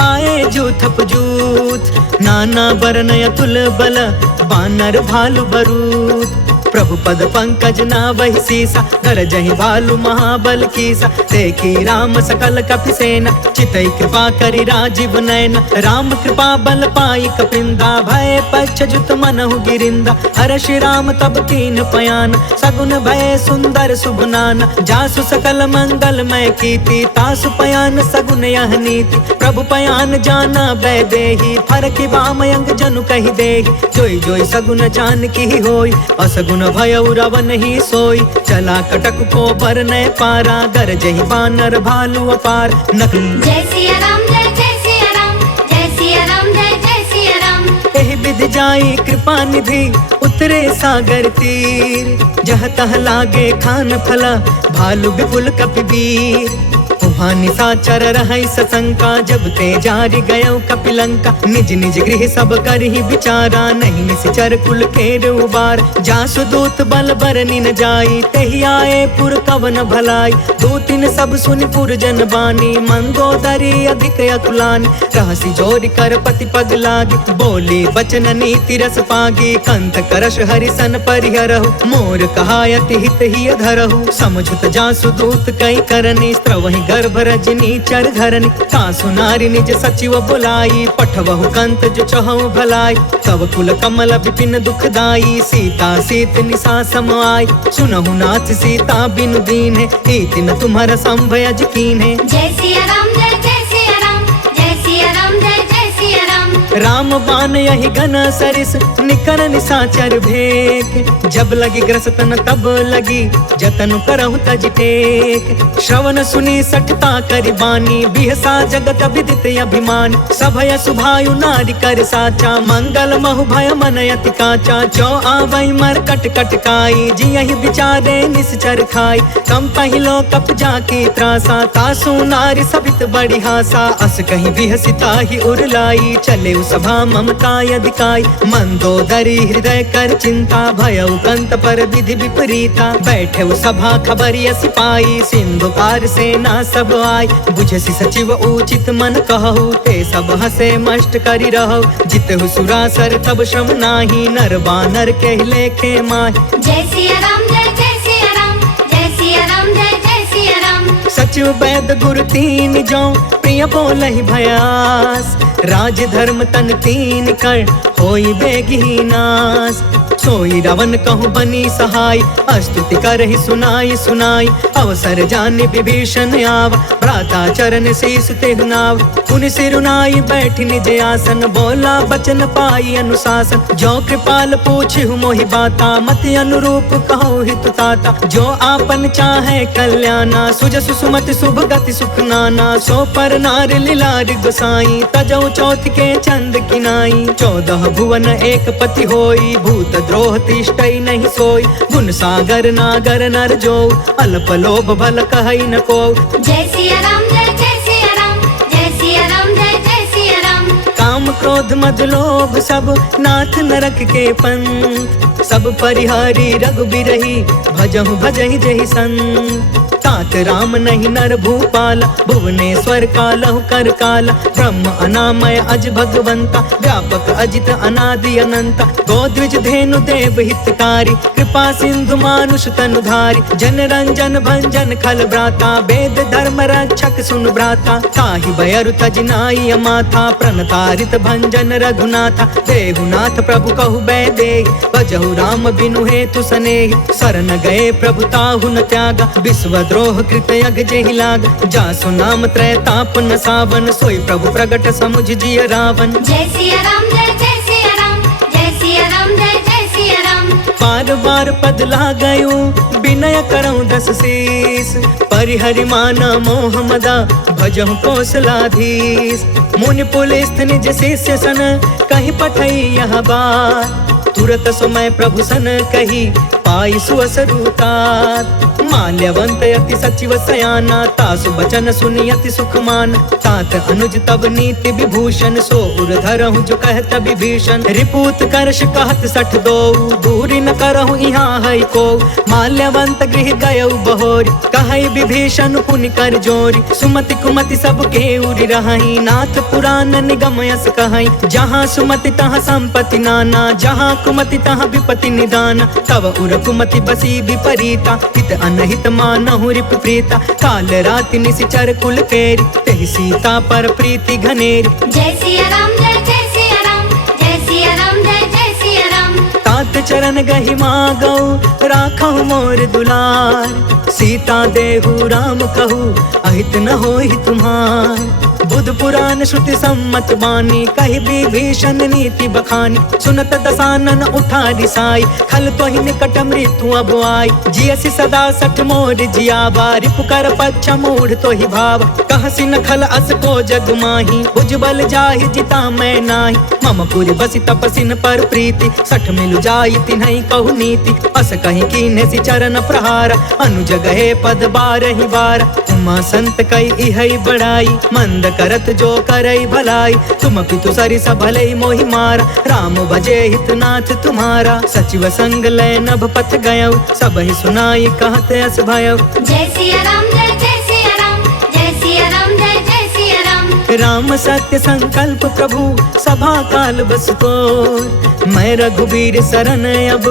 आए जूथप जूथ, नाना बरन अतुल बल, बानर भालु बरूद। प्रभु पद पंकज नावहि सीसा, गरजहि भालु महाबल कीसा। देखी राम सकल कपि सेना, चितई कृपा करि राजीव नयन। राम कृपा बल पाई कपिंदा, भय पश्चजुत मनहु गिरिंदा। हर्षि राम तब कीन पयान, सगुन भय सुंदर शुभनान। जासु सकल मंगलमय कीर्ति, तासु पयान सगुन यह नीति। प्रभु पयान जाना भय देहि, फरकि वामयंग जनु कहि देहि। जोई जोई सगुन जानकी होई, असगुन भय रावण ही सोई। चला कटक को बरने पारा, गरजहि बानर भालु अपार। जय सिया राम जय जय सिया राम, जय सिया राम जय जय सिया राम। एहि विधि जाई कृपा निधि, उतरे सागर तीर। जह तह लागे खान फला, भालु विपुल कपिवीर। वहाँ निशाचर रहै सशंका, जब ते जारि गयो कपिलंका। निज निज गृह सब करहि विचारा, नहीं निश्चर कुल केर उबार। जासु दूत बल बरनि न जाई, तेहि आए पुर कवन भलाई। दूतिन सब सुनि पुर जन बानी, मंदोदरी अधिक अकुलानी। रहसि जोरि कर पति पग लागी, बोली बचन नीति रस पागी। कंत करश हरिसन परिहरहु, मोर कहायति हित ही धरहु। समझुत जासु दूत कई करनी, स्त्रवहि गर्भ रजनी चर घरनी। सासु नारी निज सचिव बुलाई, पठवहु कंत जो चहु भलाई। तब कुल कमल विपिन दुखदाई, सीता सीत निशा सम आई। सुनहु नाथ सीता बिनु दीन्हे, हीति न तुम्हारा संभयज कीन्हे। जय सिया राम जय जय सिया राम, जय सिया राम जय जय सिया राम। राम बान यही घन सरिस, निकर निशाचर भेक। जब लगी ग्रसतन तब लगी, जतन करहु तज टेक। श्रवण सुनी सठता करि बानी, बिहसा जगत विदित अभिमान। सभय सुभायु नारी कर साचा, मंगल महु भय मन अति काचा। जो आवै मर कट कट काई, जियहि विचारे निश्चर खाई। कम पहिलो कप जाकी त्रासा, तासु नारी सबित बड़ी हासा। अस कहीं बिहसिता ही उरलाई, चले सभा ममता यदिकाई। मंदोदरी हृदय कर चिंता, भयउ कंत पर विधि विपरीता। बैठे सभा खबरिया सिपाही, सिंधु पार सेना सब आई। बुझसि सचिव उचित मन कहु, ते सब हसे मष्ट करि रहु। जितहु सुरासर तब श्रम नाही, नर बानर के लेखे माहि। जय सिया राम जय जय सिया राम, जय सिया राम जय जय सिया राम। सचिव वैद गुरु तीन जो, प्रिय बोलहि भयास। राज धर्म तन तीन कर, होई बेगी नास। सोई रावण कहूँ बनी सहाय, स्तुति करहि सुनाई सुनाई। अवसर जानि विभीषण आव, भ्राता चरण शीस तेहु नाव। पुनि सिरुनाई बैठि निज आसन, बोला बचन पाई अनुशासन। जो कृपाल पूछहु मोहि बाता, मति अनुरूप कहूँ हित ताता। जो आपन चाहे कल्याणा, सुजसु सुमति शुभ गति सुख नाना। सो पर नार लीलार गोसाई, तजौ चौथ के चंद किनाई। 14 भुवन एक पति होई, भूत द्रोह तिष्ठई नहीं सोई। गुण सागर नागर नर जो, अल्प लोभ भल कहई न को। जय सिया राम जय जय सिया राम, जय सिया राम जय जय सिया राम। काम क्रोध मद लोभ सब, नाथ नरक के पंथ। सब परिहारी रघुबीरहि, भजहु भजहि जहि संत। तात राम नहीं नर भूपाल, भुवनेश्वर कालहु कर काला। ब्रह्म अनामय अज भगवंता, व्यापक अजित अनादि अनंता। गोद्विज धेनु देव हितकारी, कृपा सिंधु मानुष तनुधारी। जन रंजन भंजन खल भ्राता, वेद धर्म रक्षक सुन भ्राता। ताहि भयरु तज नाई माथा, प्रणतारित भंजन रघुनाथा। देहुनाथ प्रभु कहु बैदेहि, भजहु राम बिनु हेतु सनेहि। शरण गए प्रभु ताहु न त्यागा, विश्व द्रोह कृत यग जेहि लाग। जासु नाम त्रय ताप न सावन, सोई प्रभु प्रगट समुझ जिय रावण। जय सिया राम जय जय सिया राम, जय सिया राम जय जय सिया राम। बार बार पद लागयूं, विनय करऊं 10 शीस। परिहरि माना मोह मदा, भजहु कौशलाधीश। मुनि पुलिस निज शिष्य सन, कहीं पठई यह बात। तुरत समय प्रभु सन कही, पाई सुअसरुतात। माल्यवंत अति सचिव सयाना, तासु बचन सुनि अति सुखमान। तात अनुज तब नीति विभूषण, सो उर धरहु जो कहत विभीषण। रिपूत करश कहत सठ दो, दूरी न करहु यहाँ है को। माल्यवंत गृह गयउ बहोरी, कहई विभीषण पुनि कर जोरी। सुमति कुमति सब के उरि रहई, नाथ पुराण निगम यस कहई। जहाँ सुमति तहाँ संपत्ति नाना, जहाँ कुमति तहाँ विपत्ति निदान। तब उर कुमति बसी विपरीता, हित अनहित मानहु रिपु प्रीता। काल राति निशिचर कुल केरी, तेहि सीता पर प्रीति घनेरी। जय सिया राम जय जय सिया राम, जय सिया राम जय जय सिया राम। तात चरण गहि मागौ, राखहु मोर दुलार। सीता देहु राम कहू, अहित न होहि तुम्हार। बुध पुराण श्रुति सम्मत बानी, कहि विभीषण नीति बखानी। सुनत दसानन उठा रिसाई, खल तोहि निकट मृत्यु अब आई। जियसि सदा सठ मोर जियावा, रिपु कर पक्ष मूढ़ तोहि भाव। कहसि न खल अस को जग माही, उज्जवल जाहि जिता मैं नाही। मम पुरि बसि तपसिन पर प्रीति, सठ मिलु जाई तिन्हई कहु नीति। अस कहि कीन्हे सि चरण प्रहार, अनुज गहे पद बारहि बार। उमा संत कई इहई बड़ाई, मंद करत जो करई भलाई। तुम पितु सरिस भलई मोहि मारा, राम भजे हितनाथ तुम्हारा। सचिव संग लय नभ पथ गयउ, सबहि सुनाई कहत अस भयउ। जय सिया राम जय जय सिया राम, जय सिया राम जय जय सिया राम। राम सत्य संकल्प प्रभु, सभा काल बस तोर। मैं रघुबीर शरण अब,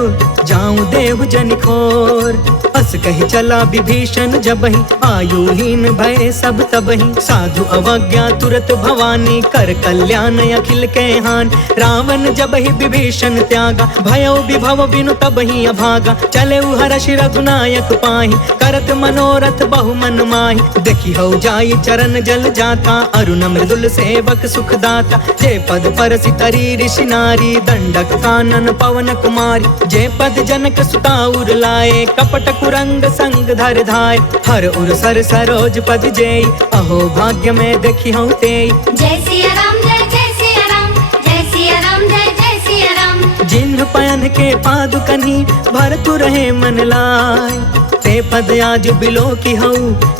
जाऊं देहु जनिखोर। अस कहि चला विभीषण जबहि, आयुहीन भय सब तबहि। साधु अवज्ञा तुरत भवानी, कर कल्याण अखिल के हान। रावण जबहि विभीषण त्यागा, भयउ विभव बिनु तबहि अभागा। चले हर्ष रघुनायक पाहि, करत मनोरथ बहु मन माहि। देखि हौ जाई चरण जल जाता, अरुण मृदुल सेवक सुखदाता। जे पद परसि तरी ऋषि नारी, दंडक कानन पवन कुमारी। जे पद जनक सुता उर लाए, कपट कुरंग संग धर धाय। हर उर सर सरोज पद जेई, अहो भाग्य में देखी हूँ तेई। जय सिया राम जय जय सिया राम, जय सिया राम जय जय सिया राम। जिन्ह पयन के पादुकनी, भरतु रहे मन लाय। ते पद आज बिलो की हऊ,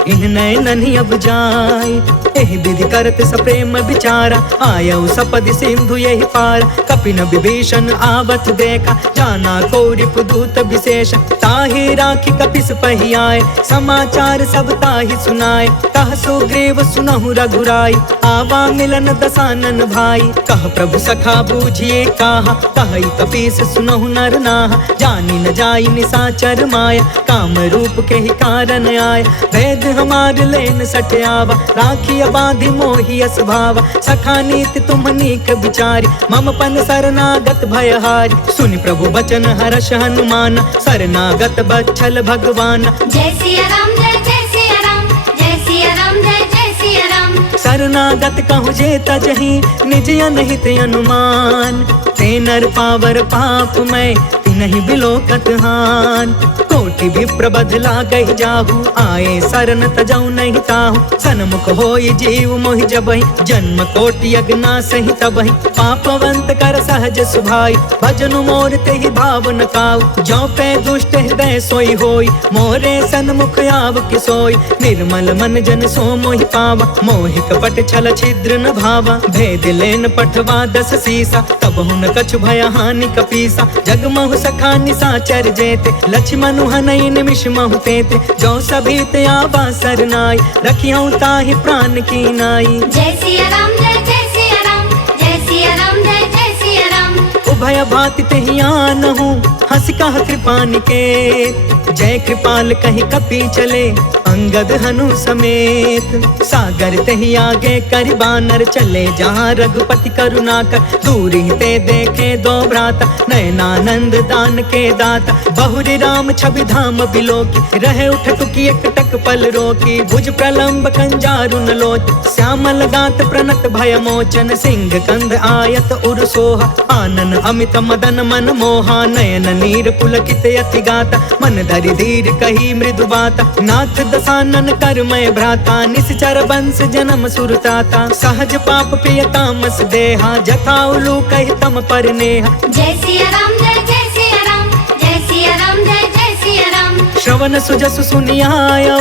इन नैनन अब जाय। एहि विधि करत सप्रेम विचारा, आयऊ सपद सिंधु यही पार। कपिन विभीषण आवत देखा, जाना को रिपु दूत विशेष। ताहि राखी कपिस पहि आए, समाचार सब ताहि सुनाए। कह सुग्रीव सुनहु रघुराई, आवा मिलन दसानन भाई। कह प्रभु सखा बूझिए काहा, कहई कपीस सुनहु नर नाहा। जानी न जाई निसाचर माया, काम रूप के ही कारण आय। वेद हमार लेन सट आवा, राखी बाधि मोहि यस भावा। सखा नीति तुम नीक विचारी, मम पन शरणागत भयहारी। सुनि प्रभु बचन हर्ष हनुमान, शरणागत बच्छल भगवान। जय सिया राम जय जय सिया राम, जय सिया राम जय जय सिया राम। शरणागत कहु जे तजहि, निज अनहित अनुमान। ते नर पावर पाप मैं, तिनहि बिलोकत हान। कोटि विप्र बदला गहि जाहु, आए शरण तजौ नहीं ताहु। सन्मुख होई जीव मोहि जबहि, जन्म कोटि अगना सहि तबहि। पापवंत कर सहज सुभाई, भजनु मोर तेहि भाव न काऊ। जो पे दुष्ट हृदय सोई होई, मोरे सन्मुख आव कि सोई। निर्मल मन जन सो मोहि पावा, मोहि कपट छल छिद्र न भावा। भेद लेन पठवा दस सीसा, तब हुन कछु भय हानि कपीसा। जगमहु सखा निसाचर जेते, लक्ष्मण हनई निमिष महु तेते। जो सभीत आवा सरनाई, रखियौ ताहि प्राण की नाई। जय सिया राम जय जय सिया राम, जय सिया राम जय जय सिया राम। उभय भाति तेहि आनहु, हंस कह कृपा निकेत। जय कृपाल कहि कपि चले, अंगद हनु समेत। सागर तेहि आगे करि बानर, चले जहाँ रघुपति करुणा कर। दूर ही ते देखे दो भ्राता, नयनानंद दान के दाता। बहुरी राम छवि धाम बिलोकी, रहे उठ टुकी एक टक पल रोकी। भुज प्रलंब कंजारुन लोच, श्यामल गात प्रणत भय मोचन। सिंह कंध आयत उर सोहा, आनन अमित मदन मन मोहा। नयन नीर पुलकित अति गाता, मन धरि धीर कही मृदु बाता। नाथ दसानन कर मैं भ्राता, निश्चर वंश जन्म सुरताता। सहज पाप पिय तामस देहा, जथा उलू कहि तम पर नेहा। जय सिया राम जय जय सिया राम, जय सिया राम जय जय सिया राम। श्रवण सुजसु सुनियायौ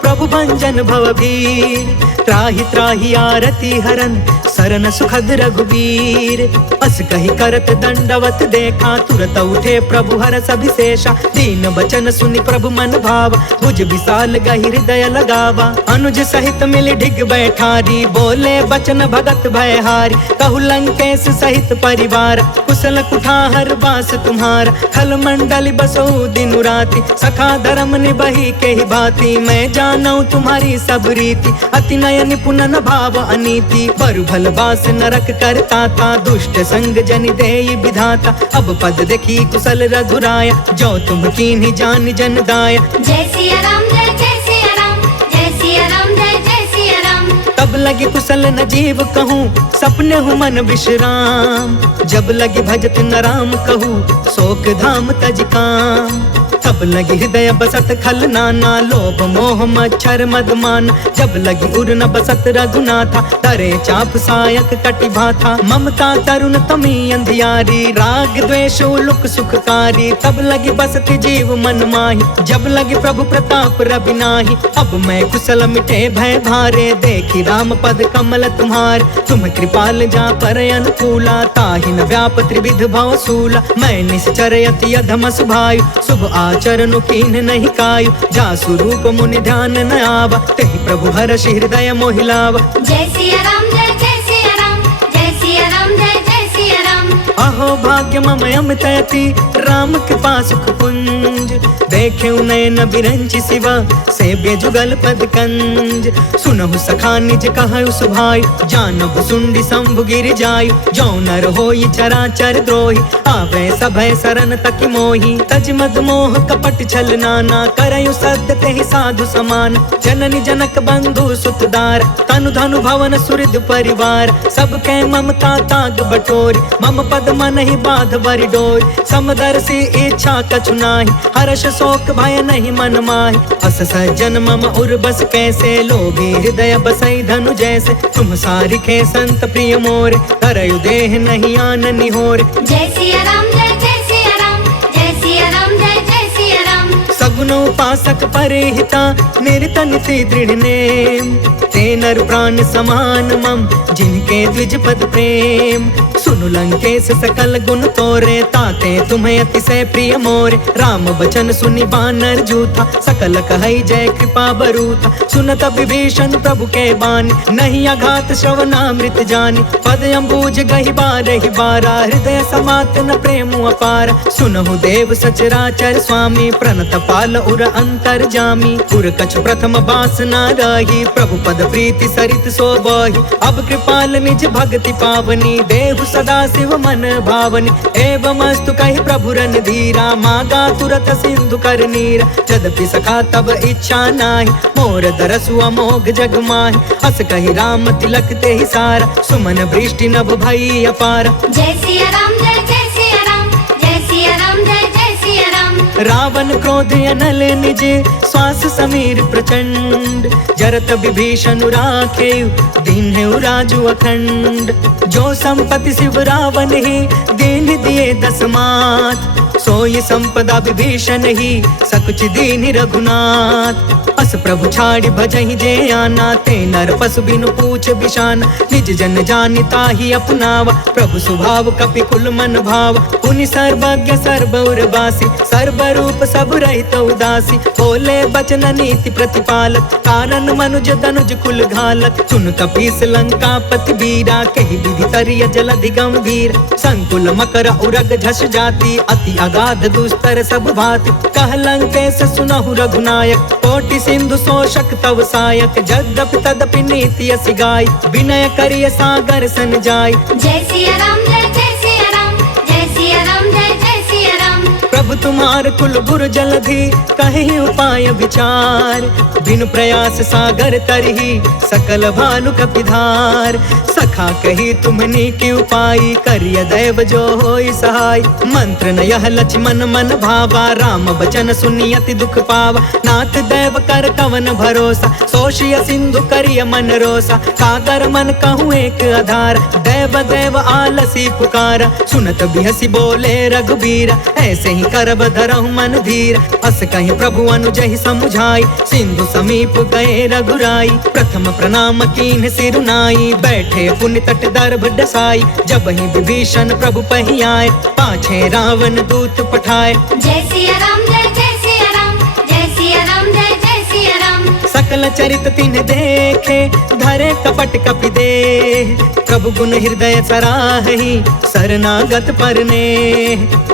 प्रभु भंजन भवभीर। त्राहि त्राहि आरती हरन सरन सुखद रघुबीर। अस कही करत दंडवत देखा तुरत उठे प्रभु हरस अभिषेषा। दीन बचन सुनि प्रभु मन भावा भुज विशाल गहि हृदय लगावा। अनुज सहित मिल ढिग बैठारी बोले बचन भगत भयहारी। कहु लंकेश सहित परिवार कुशल कुठार बास तुम्हारा। खल मंडल बसो दिन राति सखा धर्म निबही के ही भांति। मैं जानऊ तुम्हारी सब रीति अति नय निपुण न भाव अनीति। बरु भल बास नरक करता था दुष्ट संग जनि देई विधाता। अब पद देखी कुशल रघुराया जो तुम कीन्ही जान जन दाया। जय सिया राम जय सिया राम जय सिया राम जय सिया राम। तब लगे कुशल न जीव कहूँ सपने हूँ मन विश्राम। जब लगे भजत न राम कहूँ शोक धाम तज काम। तब लगी हृदय बसत खल नाना लोभ मोह मच्छर मदमान। जब लगी उर न बसत रघुनाथा तरे चाप सायक कटि भाथा। ममता तरुण तमी अंधियारी राग द्वेष उलुक सुखकारी। तब लगी बसती जीव मन माही जब लगी प्रभु प्रताप रवि नाही। अब मैं कुशल मिटे भय भारे देखी राम पद कमल तुम्हार। तुम कृपाल जा पर अनुकूला ताहि न व्याप त्रिविध भव सूला। मैं निश्चर यति अधम सुभायु शुभ आचरण कीन नहीं कायु। जा स्वरूप मुनि ध्यान न आवा तेहि प्रभु हर्ष हृदय मोहिलावा। जय सिया राम जय सिया राम जय सिया राम जय सिया राम। अहो भाग्य मम अमितयति राम कृपा सुख पुंज। देखे नयन बिरंचि शिवा सेव्य जुगल पद कंज। सुनहु सखा निज कहु सुभायु जानहु सुंडी शंभु गिर जायु। जो नर होई चराचर द्रोही आवे सभय सरन तकि मोही। तज मद मोह कपट छल नाना करयु सद्य तेहि साधु समान। जननी जनक बंधु सुतदार तनु धनु भवन सुहृद परिवार। सबके ममता ताग बटोरी मम पद मन ही बाध बरि डोरी। समदर्शी इच्छा कछु नाही हर्ष शोक भय नहीं मन माहि। अस सज्जन मम उर बस कैसे लोभी हृदय बसई धनु जैसे। तुम सारिखे संत प्रिय मोरे करयु देह नहीं आन निहोरे। जय सिया राम जय सिया राम जय सिया राम जय सिया राम। सगुन उपासक परिहिता निरत निति दृढ़ नेम। ते नर प्राण समान मम जिनके द्विज पद प्रेम। सुनु लंकेश सकल गुण तोरे ताते तुम्हें अतिशय प्रिय मोरे। राम बचन सुनि बानर जूथा सकल कहई जय कृपा बरूथा। सुनत विभीषण प्रभु के बानी नहीं अघात श्रवणामृत जानी। पद अम्बुज गहि बारहि बारा हृदय समात न प्रेम अपार। सुनहु देव सचराचर स्वामी प्रणत पाल उर अंतर जामी। उर कछु प्रथम बास न रही प्रभु पद प्रीति सरित सोबहि। अब कृपाल निज भक्ति पावनी देहु सदा शिव मन भावनी। एवं अस्तु कहि प्रभु रन धीरा मागा तुरत सिंधु कर नीरा। यद्यपि सखा तब इच्छा नाही मोर दरसु अमोघ जग माहि। हस कहि राम तिलक तेहि सारा सुमन वृष्टि नभ भई अपार। जय सिया राम जय सिया राम जय सिया राम जय सिया राम। रावण क्रोध अनल निज श्वास समीर प्रचंड। जरत विभीषण राखे दीन्हु राजु अखंड। जो संपत्ति शिव रावण ही दीन दिए दस मात। सोई संपदा विभीषण ही सकुच दीन रघुनाथ। अस प्रभु छाड़ि भजहि जे आना ते नर पशु बिनु पूछ बिशान। निज जन जानिता ही अपनावा प्रभु स्वभाव कपि कुल मन भाव। पुनि सर्वज्ञ सर्व उर्वासी सर्व रूप सब रहित उदासी। बोले बचन नीति प्रतिपालक कारण मनुज तनुज कुल घालक। सुन कपीस लंका पति बीरा कहि विधि तरिय जलधि गंभीर। संकुल मकर उरग झस जाति अति अगाध दुस्तर सब भाति। कह लंकेश सुनहु रघुनायक कोटि सिंधु शोषक तव सायक। यद्यपि तदपि नीति असि गाय विनय करिय सागर सन जाय। जय सिया राम जय सिया राम जय सिया राम जय सिया राम। प्रभु तुम्हार कुल गुरु जलधि कहि उपाय विचार। बिनु प्रयास सागर तरही सकल भालु कपिधार। सखा कही तुमनी की उपाय करिय दैव जो होई सहाय। मंत्र न यह लक्ष्मण मन भावा राम बचन सुनियति दुख पावा। नाथ दैव कर कवन भरोसा सोशिय सिंधु करिय मन रोसा। काकर मन कहूँ एक आधार दैव दैव आलसी पुकारा। सुनत बिहसी बोले रघुबीरा ऐसे ही करब धरहु मन धीर। अस कहीं प्रभु अनुजहि समुझाई, सिंधु समीप गए रघुराई। प्रथम प्रणाम कीन्ह सिरुनाई, बैठे पुण्य तट दर्भ डसाई। जब ही विभीषण प्रभु पही आए, पाछे रावण दूत पठाए। जय सिया राम जय जय सिया राम, जय सिया राम जय जय सिया राम। सकल चरित तिन्ह देखे, धरे कपट कपि देह। प्रभु गुण हृदय सराहि, शरणागत परने।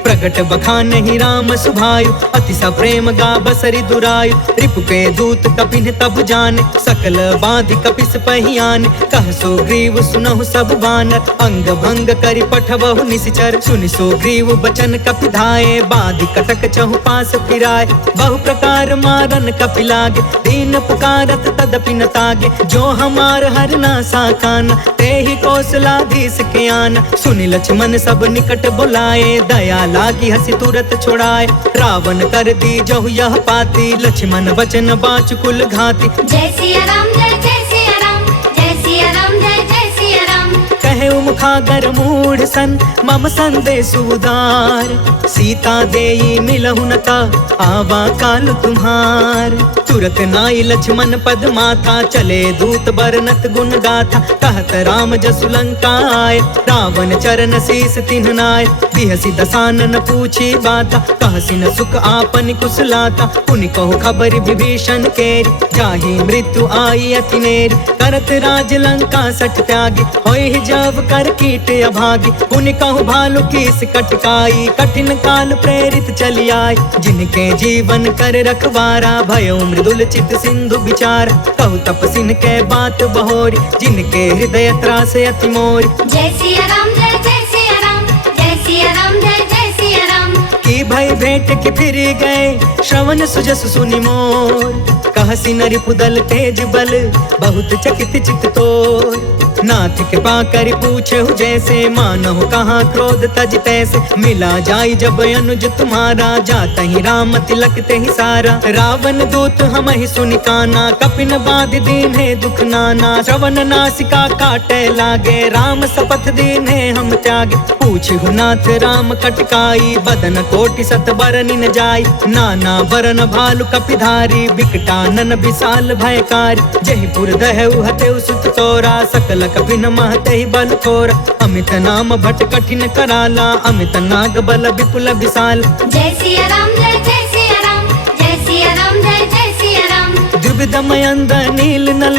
प्रगट बखानहि राम सुभायु, अति सप्रेम गा बसरि दुरायु। रिपु के दूत कपिन तब जाने, सकल बाधि कपिस पहियाने। कह सुग्रीव सुनहु सब बानर, अंग भंग करि पठबहु निशिचर। सुनि सुग्रीव बचन कपि धाये, बाधि कटक चहु पास फिराए। बहु प्रकार मारन कपि लागे, दीन पुकारत तदपि न तागे। जो हमार हर ना साकान, तेहि कौशलाधीश के आन। सुनि लक्ष्मण सब निकट बुलाए, दया लागी हंसी तुरत छुड़ाए। रावण कर दी जहु यह पाती, लक्ष्मण बचन बाचुकुल घाती। जय सिया राम जय जय सिया राम, जय सिया राम जय जय सिया राम। कहे मुखागर मूढ़ सन, मम संदेश उदार। सीता देई मिलहु न ता, आवा काल तुम्हार। तुरत नाई लक्ष्मण पद माथा, चले दूत बरनत गुण गाथा। कहत राम जसु लंका आए, रावण चरण शीस तिन्ह नाय। बिहसी दसानन पूछी बाता, कहसी न सुख आपन कुशलाता। पुनि कहु खबर विभीषण केरी, जाहि मृत्यु आई अति नेरी। करत राज लंका सठ त्यागी, होय जब कर कीट अभागी। पुनि कहु भालु कीस कटकाई, कठिन काल प्रेरित चली आई। जिनके जीवन कर रखवारा, भयो मृदुल चित सिंधु विचार। कहु तपसिन के बात बहोरी, जिनके हृदय त्रास अति मोरी। जय सिया राम जय जय सिया राम, जय सिया राम जय जय सिया राम। की भय भेंट के फिर गए, श्रवण सुजस सुनि मोर। कहसी नरि पुदल तेज बल, बहुत चकित चित तोर। नाथ के पाकर पूछे जैसे, मानहु कहाँ क्रोध तज तैसे। मिला जाई जब अनुज तुम्हारा, जाता ही राम तिलक ते ही सारा। रावण दूत हम ही सुनि काना, कपिन बाध दीन है दुख नाना। श्रवण नासिका काटे लागे, राम शपथ दीन है हम त्यागे। पूछहु नाथ राम कटकाई, बदन कोटि सत बरनि न जाई। नाना बरन भालु कपिधारी, बिकटानन विशाल भयकारी। जहिपुर दहु हतेउ सुत तोरा, सकल कपिन महते बल थोर। अमित नाम भट कठिन कराला, अमित नाग बल विपुल विशाल। जय सिया राम जय जय सिया राम, जय सिया राम जय जय सिया राम। द्विविधमयंद नील नल,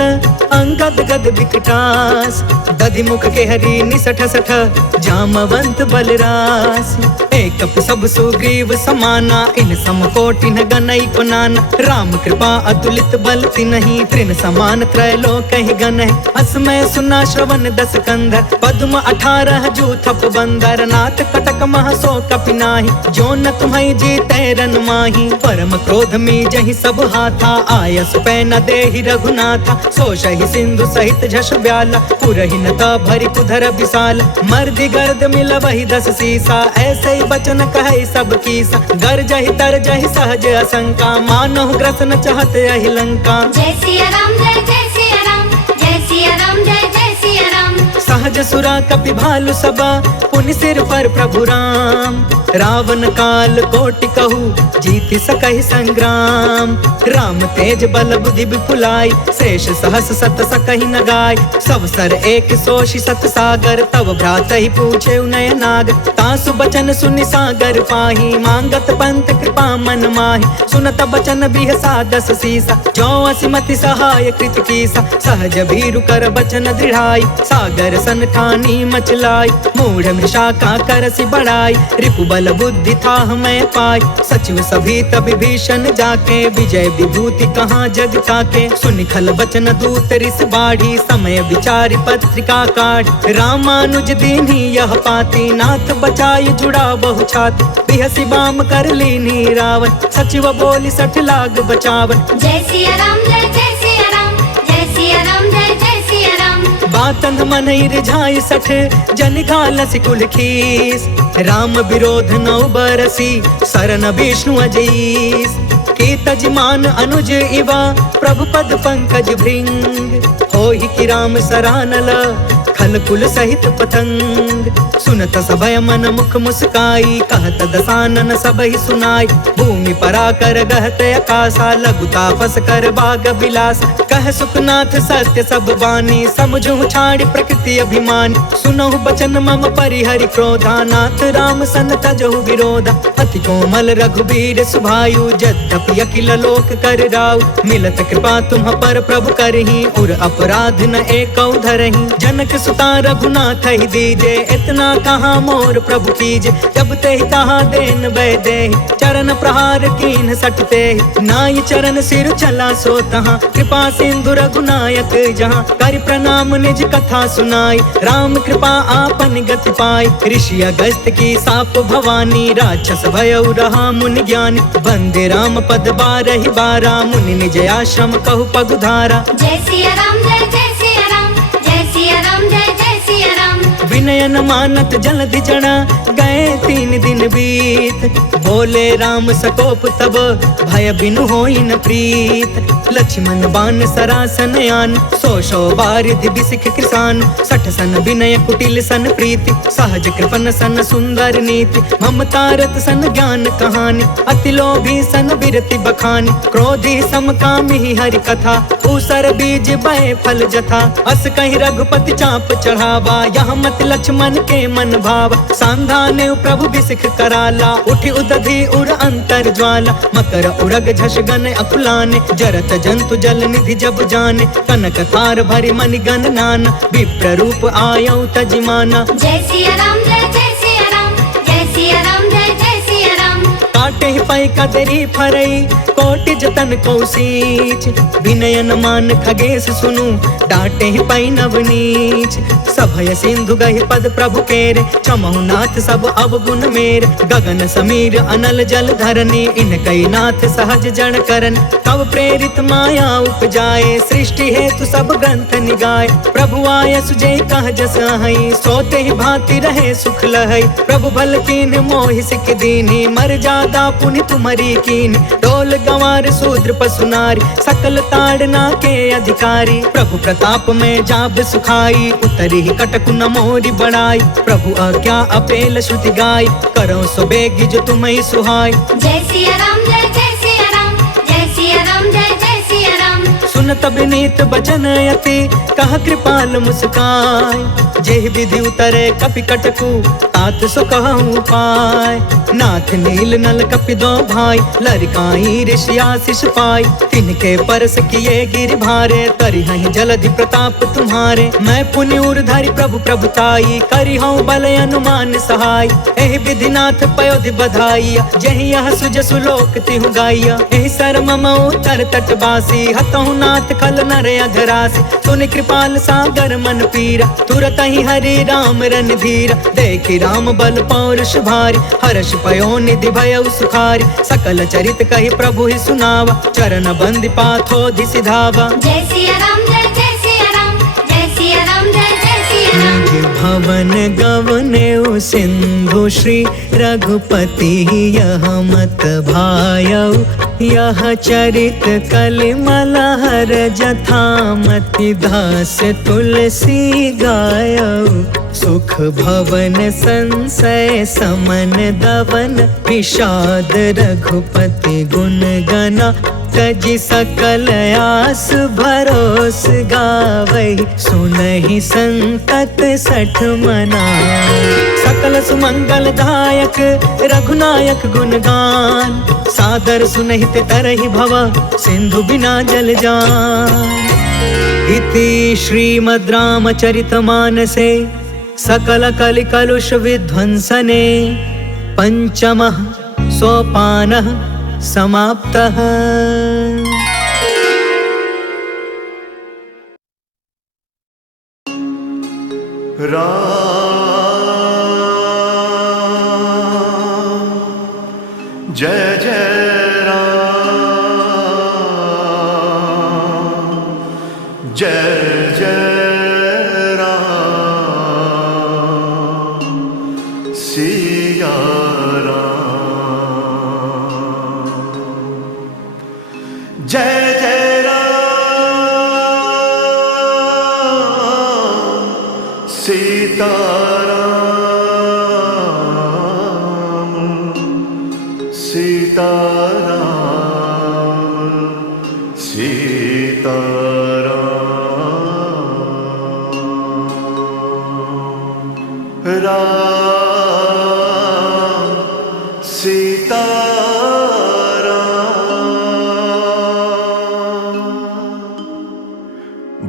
अंगद गद विकटास। दधि मुख के हरि निसठ सठ, जामवंत बलरास। एक सब सुग्रीव समाना, इन सम कोटि न गनई को नाना। राम कृपा अतुलित बल तिन्हि, तृण समान त्रैलोक ही गन है। असमय सुना श्रवण दस कंधर, पद्म 18 जूथप बंदर। नाथ कटक मह सो कपि नाही, जो न तुम्हें जीते रन माही। परम क्रोध में जहि सब हाथा, आयस पै न देहि रघुनाथा। सोषहि सिंधु सहित झस ब्याला, पुरहि न ता भरि कुधर विशाल। मर्दि गर्द मिल वही 10 सीसा, ऐसे ही बचन कहे सब कीसा। गरजहि तरजहि सहज असंका, मानहु ग्रसन चहत यहि लंका। जय सिया राम जय जय सिया राम, जय सिया राम जय जय सिया राम। सहज सुरा कपि भालु सबा, पुनि सिर पर प्रभु राम। रावण काल कोटि कहू, जीति सकहि संग्राम। राम तेज बल बुद्धि विपुलाई, शेष सहस सत सकहि न गाय। सब सर एक सोषि सत सागर, तब भ्रात ही पूछे नय नाग। तासु बचन सुनि सागर पाही, मांगत पंत कृपा मन माही। सुनत बचन बिहसा 10 सीसा, जो असिमति सहाय कृत कीसा। सहज भीरु कर बचन दृढ़ाई, सागर सन ठानी मचलाई। मूढ़ मृषा का करसि बढ़ाई, रिपु बल बुद्धि था मैं पाई। सचिव सभी तब विभीषण जाके, विजय विभूति कहाँ जग ताके। सुनि खल बचन दूत रिस बाढ़ी, समय विचारि पत्रिका काढ़ी। रामानुज दीन्ही यह पाती, नाथ बचाई जुड़ा बहु छाती। बिहसी बाम कर लीनी रावण, सचिव बोली 60 लाग बचावन। जय सिया राम जय जय सिया राम, जय सिया राम जय जय सिया राम। बातंग मन रिझाई 60, जन घालस कुल खीस। राम विरोध 9 बरसी, शरण विष्णु अजीस। के तजमान अनुज इवा, प्रभु पद पंकज भृंग। होहि कि राम सरानल, खल खल कुल सहित पतंग। सुनत सभय मन मुख मुस्काई, कहत दसानन सबहि सुनाई। भूमि परा कर गहत आकाशा, लघु तापस कर बाग बिलास। कह सुखनाथ सत्य सब बानी, समझू छाड़ी प्रकृति अभिमान। सुनहु बचन मम परिहरि क्रोधा, नाथ राम सन तजहु विरोधा। अति कोमल रघुबीर सुभायु, यद्यपि अखिल लोक कर राउ। मिलत कृपा तुम पर प्रभु करही, उर अपराध न एकौ धरही। जनक सुता रघुनाथ ही दीजे, इतना कहाँ मोर प्रभु कीजे। जब ते कहा देन वैदे, चरण प्रहार कीन सटते। नाई चरण सिर चला सो तहाँ, कृपा सिंधु रघुनायक जहाँ। कर प्रणाम निज कथा सुनाई, राम कृपा आपन गति पाई। ऋषि अगस्त की साप भवानी, राक्षस भयउ रहा मुनि ज्ञानी। बंदे राम पद बारहि बारा, मुनि निज आश्रम कहु पगुधारा। जय सिया राम जय जय सिया राम, जय सिया राम जय जय सिया राम। विनय न मानत जलधि जड़ा, गए 3 दिन बीत। बोले राम सकोप तब, भय बिनु होई न प्रीत। लक्ष्मण बान सरासन आन, 100 बारिधि बिसिख कृसान। 60 सन विनय कुटिल सन प्रीति, सहज कृपन सन सुंदर नीति। ममतारत सन ज्ञान कहानी, अति लोभी सन बिरति बखानी। क्रोधी समकामी हरि कथा, ऊसर बीज बय फल जथा। अस कहीं रघुपति चाप चढ़ावा, यहाँ मत लक्ष्मण के मन भाव। सांधाने प्रभु बिसिख कराला, उठी उदधि उर अंतर ज्वाला। मकर उरग झष गन अकुलाने, जरत जंतु जल निधि जब जाने। कनक थार भरि मनि गण नाना, विप्र रूप आयौ तजिमाना। जय सिया राम जय जय सिया राम, जय सिया राम जय जय सिया राम। काटे ही पै कदरी फरई, कोटि जतन कौशीच। विनय न मान खगेश सुनु, डांटे ही पै नवनीच। सभय सिंधु गहि पद प्रभु केरे, क्षमहु नाथ सब अवगुण मेर। गगन समीर अनल जल धरनी, इनकई नाथ सहज जन करन। तब प्रेरित माया उपजाए, सृष्टि हेतु सब ग्रंथ निगाए। प्रभु आय सुजय कह जस हई, सोते ही भांति रहे सुख लहई। प्रभु भल कीन मोहि सिख दीनी, मर जादा पुनि तुमरी कीन। डोल गंवार शूद्र पशु नारी, सकल ताड़ना के अधिकारी। प्रभु प्रताप में जाब सुखाई, उतरी कटकु न मोरी बड़ाई। प्रभु आज्ञा अपेल श्रुति गाय, करो सो बेगी जो तुम्हें सुहाय। जय सिया राम जय जय सिया राम, जय सिया राम जय जय सिया राम। सुनत विनीत बचन अति, कह कृपाल मुस्काय। जेहि विधि उतरे कपि कटकु, तात सो कहूँ पाय। नाथ नील नल कपि दो भाई, लरिकाई ऋषि आशीष पाई। तिनके परस किए गिर भारे, तरिहहि जलधि प्रताप तुम्हारे। मैं पुनि उर्धरि प्रभु प्रभुताई, करिहउँ बल अनुमान सहाय। एहि विधि नाथ पयोधि बधाइया, जेहि यह सुजसु लोक तिहु गाइया। एहि सर मम उतर तटवासी, हतहु नाथ खल नर अघरासी। सुनि कृपाल सागर मन पीरा, तुरत ही हरि राम रणधीरा। देखि राम बल पौरुष भारी, हर्ष पयो निधि भयउ सुखारी। सकल चरित कहि प्रभु ही सुनावा, चरण बंदि पाथोधि सिधावा। जय सिया राम जय जय सिया राम, जय सिया राम जय जय सिया राम। भवन गवने सिंधु श्री रघुपति, यह मत भायउ। यह चरित कलिमल हर जथामति, दास तुलसी गायउ। सुख भवन संशय समन दवन, विषाद रघुपति गुण गना। तजि सकल आस भरोस गावै, सुनहि संतत 60 मना। सकल सुमंगल दायक रघुनायक गुणगान, सादर सुनहित तरहि भव सिंधु बिना जल जान। इति श्रीमद् रामचरितमानसे सकल कलि कलुष विध्वंसने, पंचमः सोपानः समाप्तः। जय जय राम, जय जय राम, सिया राम। जय जय राम, सीताराम सीताराम सीताराम राम सीताराम।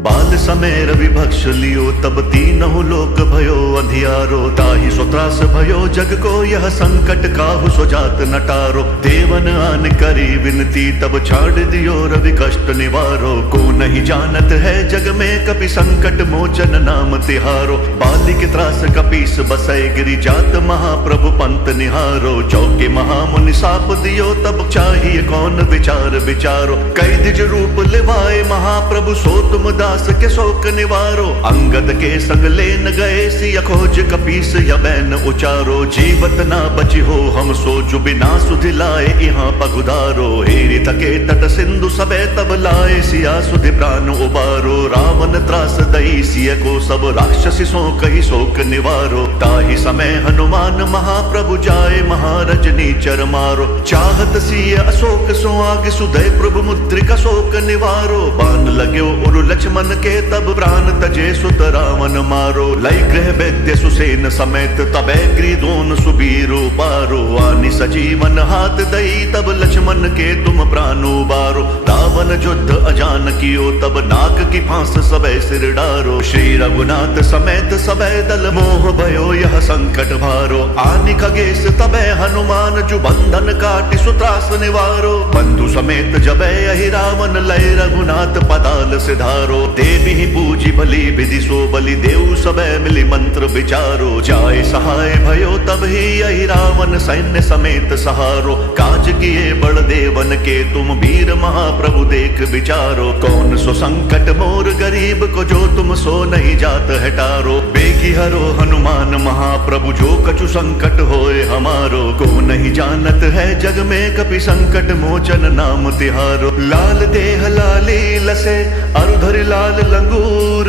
बाल समय रवि भक्ष लियो तब तीनहु लोक भयो अंधियारो। ताहि सोत्रास भयो जग को यह संकट काहु सो जात नटारो। देवन आन करी विनती तब छाड़ दियो रवि कष्ट निवारो। को नहीं जानत है जग में कपि संकट मोचन नाम तिहारो। बालिक त्रास कपीस बसै गिरि जात महाप्रभु पंत निहारो। चौके महामुनि साप दियो तब चाहिए कौन विचार विचारो। कई द्विज रूप लिवाए महाप्रभु सो तुम दास के शोक निवारो। अंगद के संग लेन गए सिया खोज कपीस यबैन उचारो। जीवत ना बची हो हम सो जो बिना सुधि लाए यहाँ पगुधारो। हेरि थके तट सिंधु सबे तब लाए सिया सुधि प्राण उबारो। रावण त्रास दई सिय को सब राक्षसी सो कही शोक निवारो। ताहि समय हनुमान महाप्रभु जाए महारजनी चर मारो। चाहत सिय अशोक सो आग सुदय प्रभु मुद्रिका शोक निवारो। बाण लग्यो उरु लक्ष्मण के तब प्राण तजे सुत रावण मारो। लय गृह वैद्य सुसेन समेत तबे ग्रीदोन सुबीरो पारो। आनि सजीवन हाथ दई तब लक्ष्मण के तुम प्राणो बारो। रावण युद्ध अजान कियो तब नाक की फांस सबे सिर डारो। श्री रघुनाथ समेत सबे दल मोह भयो यह संकट भारो। आनि खगेश तबे हनुमान जु बंधन काटि सुत्रास निवारो। बंधु समेत जबे अहि रावण लय रघुनाथ पताल सिधारो। देवी पूजी भली विधि सो बलि देव सबे मिली मंत्र विचारो। जाय सहाय भयो तब ही यही रावण सैन्य समेत सहारो। काज किए बड़ देवन के तुम वीर महाप्रभु देख विचारो। कौन सो संकट मोर गरीब को जो तुम सो नहीं जात हटारो। बेगी हरो हनुमान महाप्रभु जो कछु संकट होए हमारो। को नहीं जानत है जग में कपि संकट मोचन नाम तिहारो। लाल देह लाली लसे अरुधर लाल लंगूर।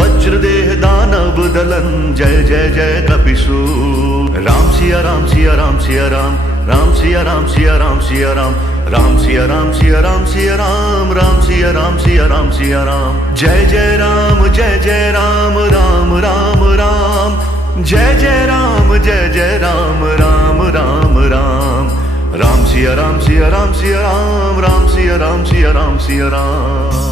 वज्र देह दानव दलन जय जय जय कपिसूर। राम सिया राम सिया राम सिया राम। राम सिया राम सिया राम सिया राम। राम सिया राम सिया राम सिया राम। राम सिया राम सिया राम सिया राम। जय जय राम जय जय राम राम राम राम। जय जय राम जय जय राम राम राम राम। राम सिया राम सिया राम सिया राम। राम सिया राम सिया राम सिया राम।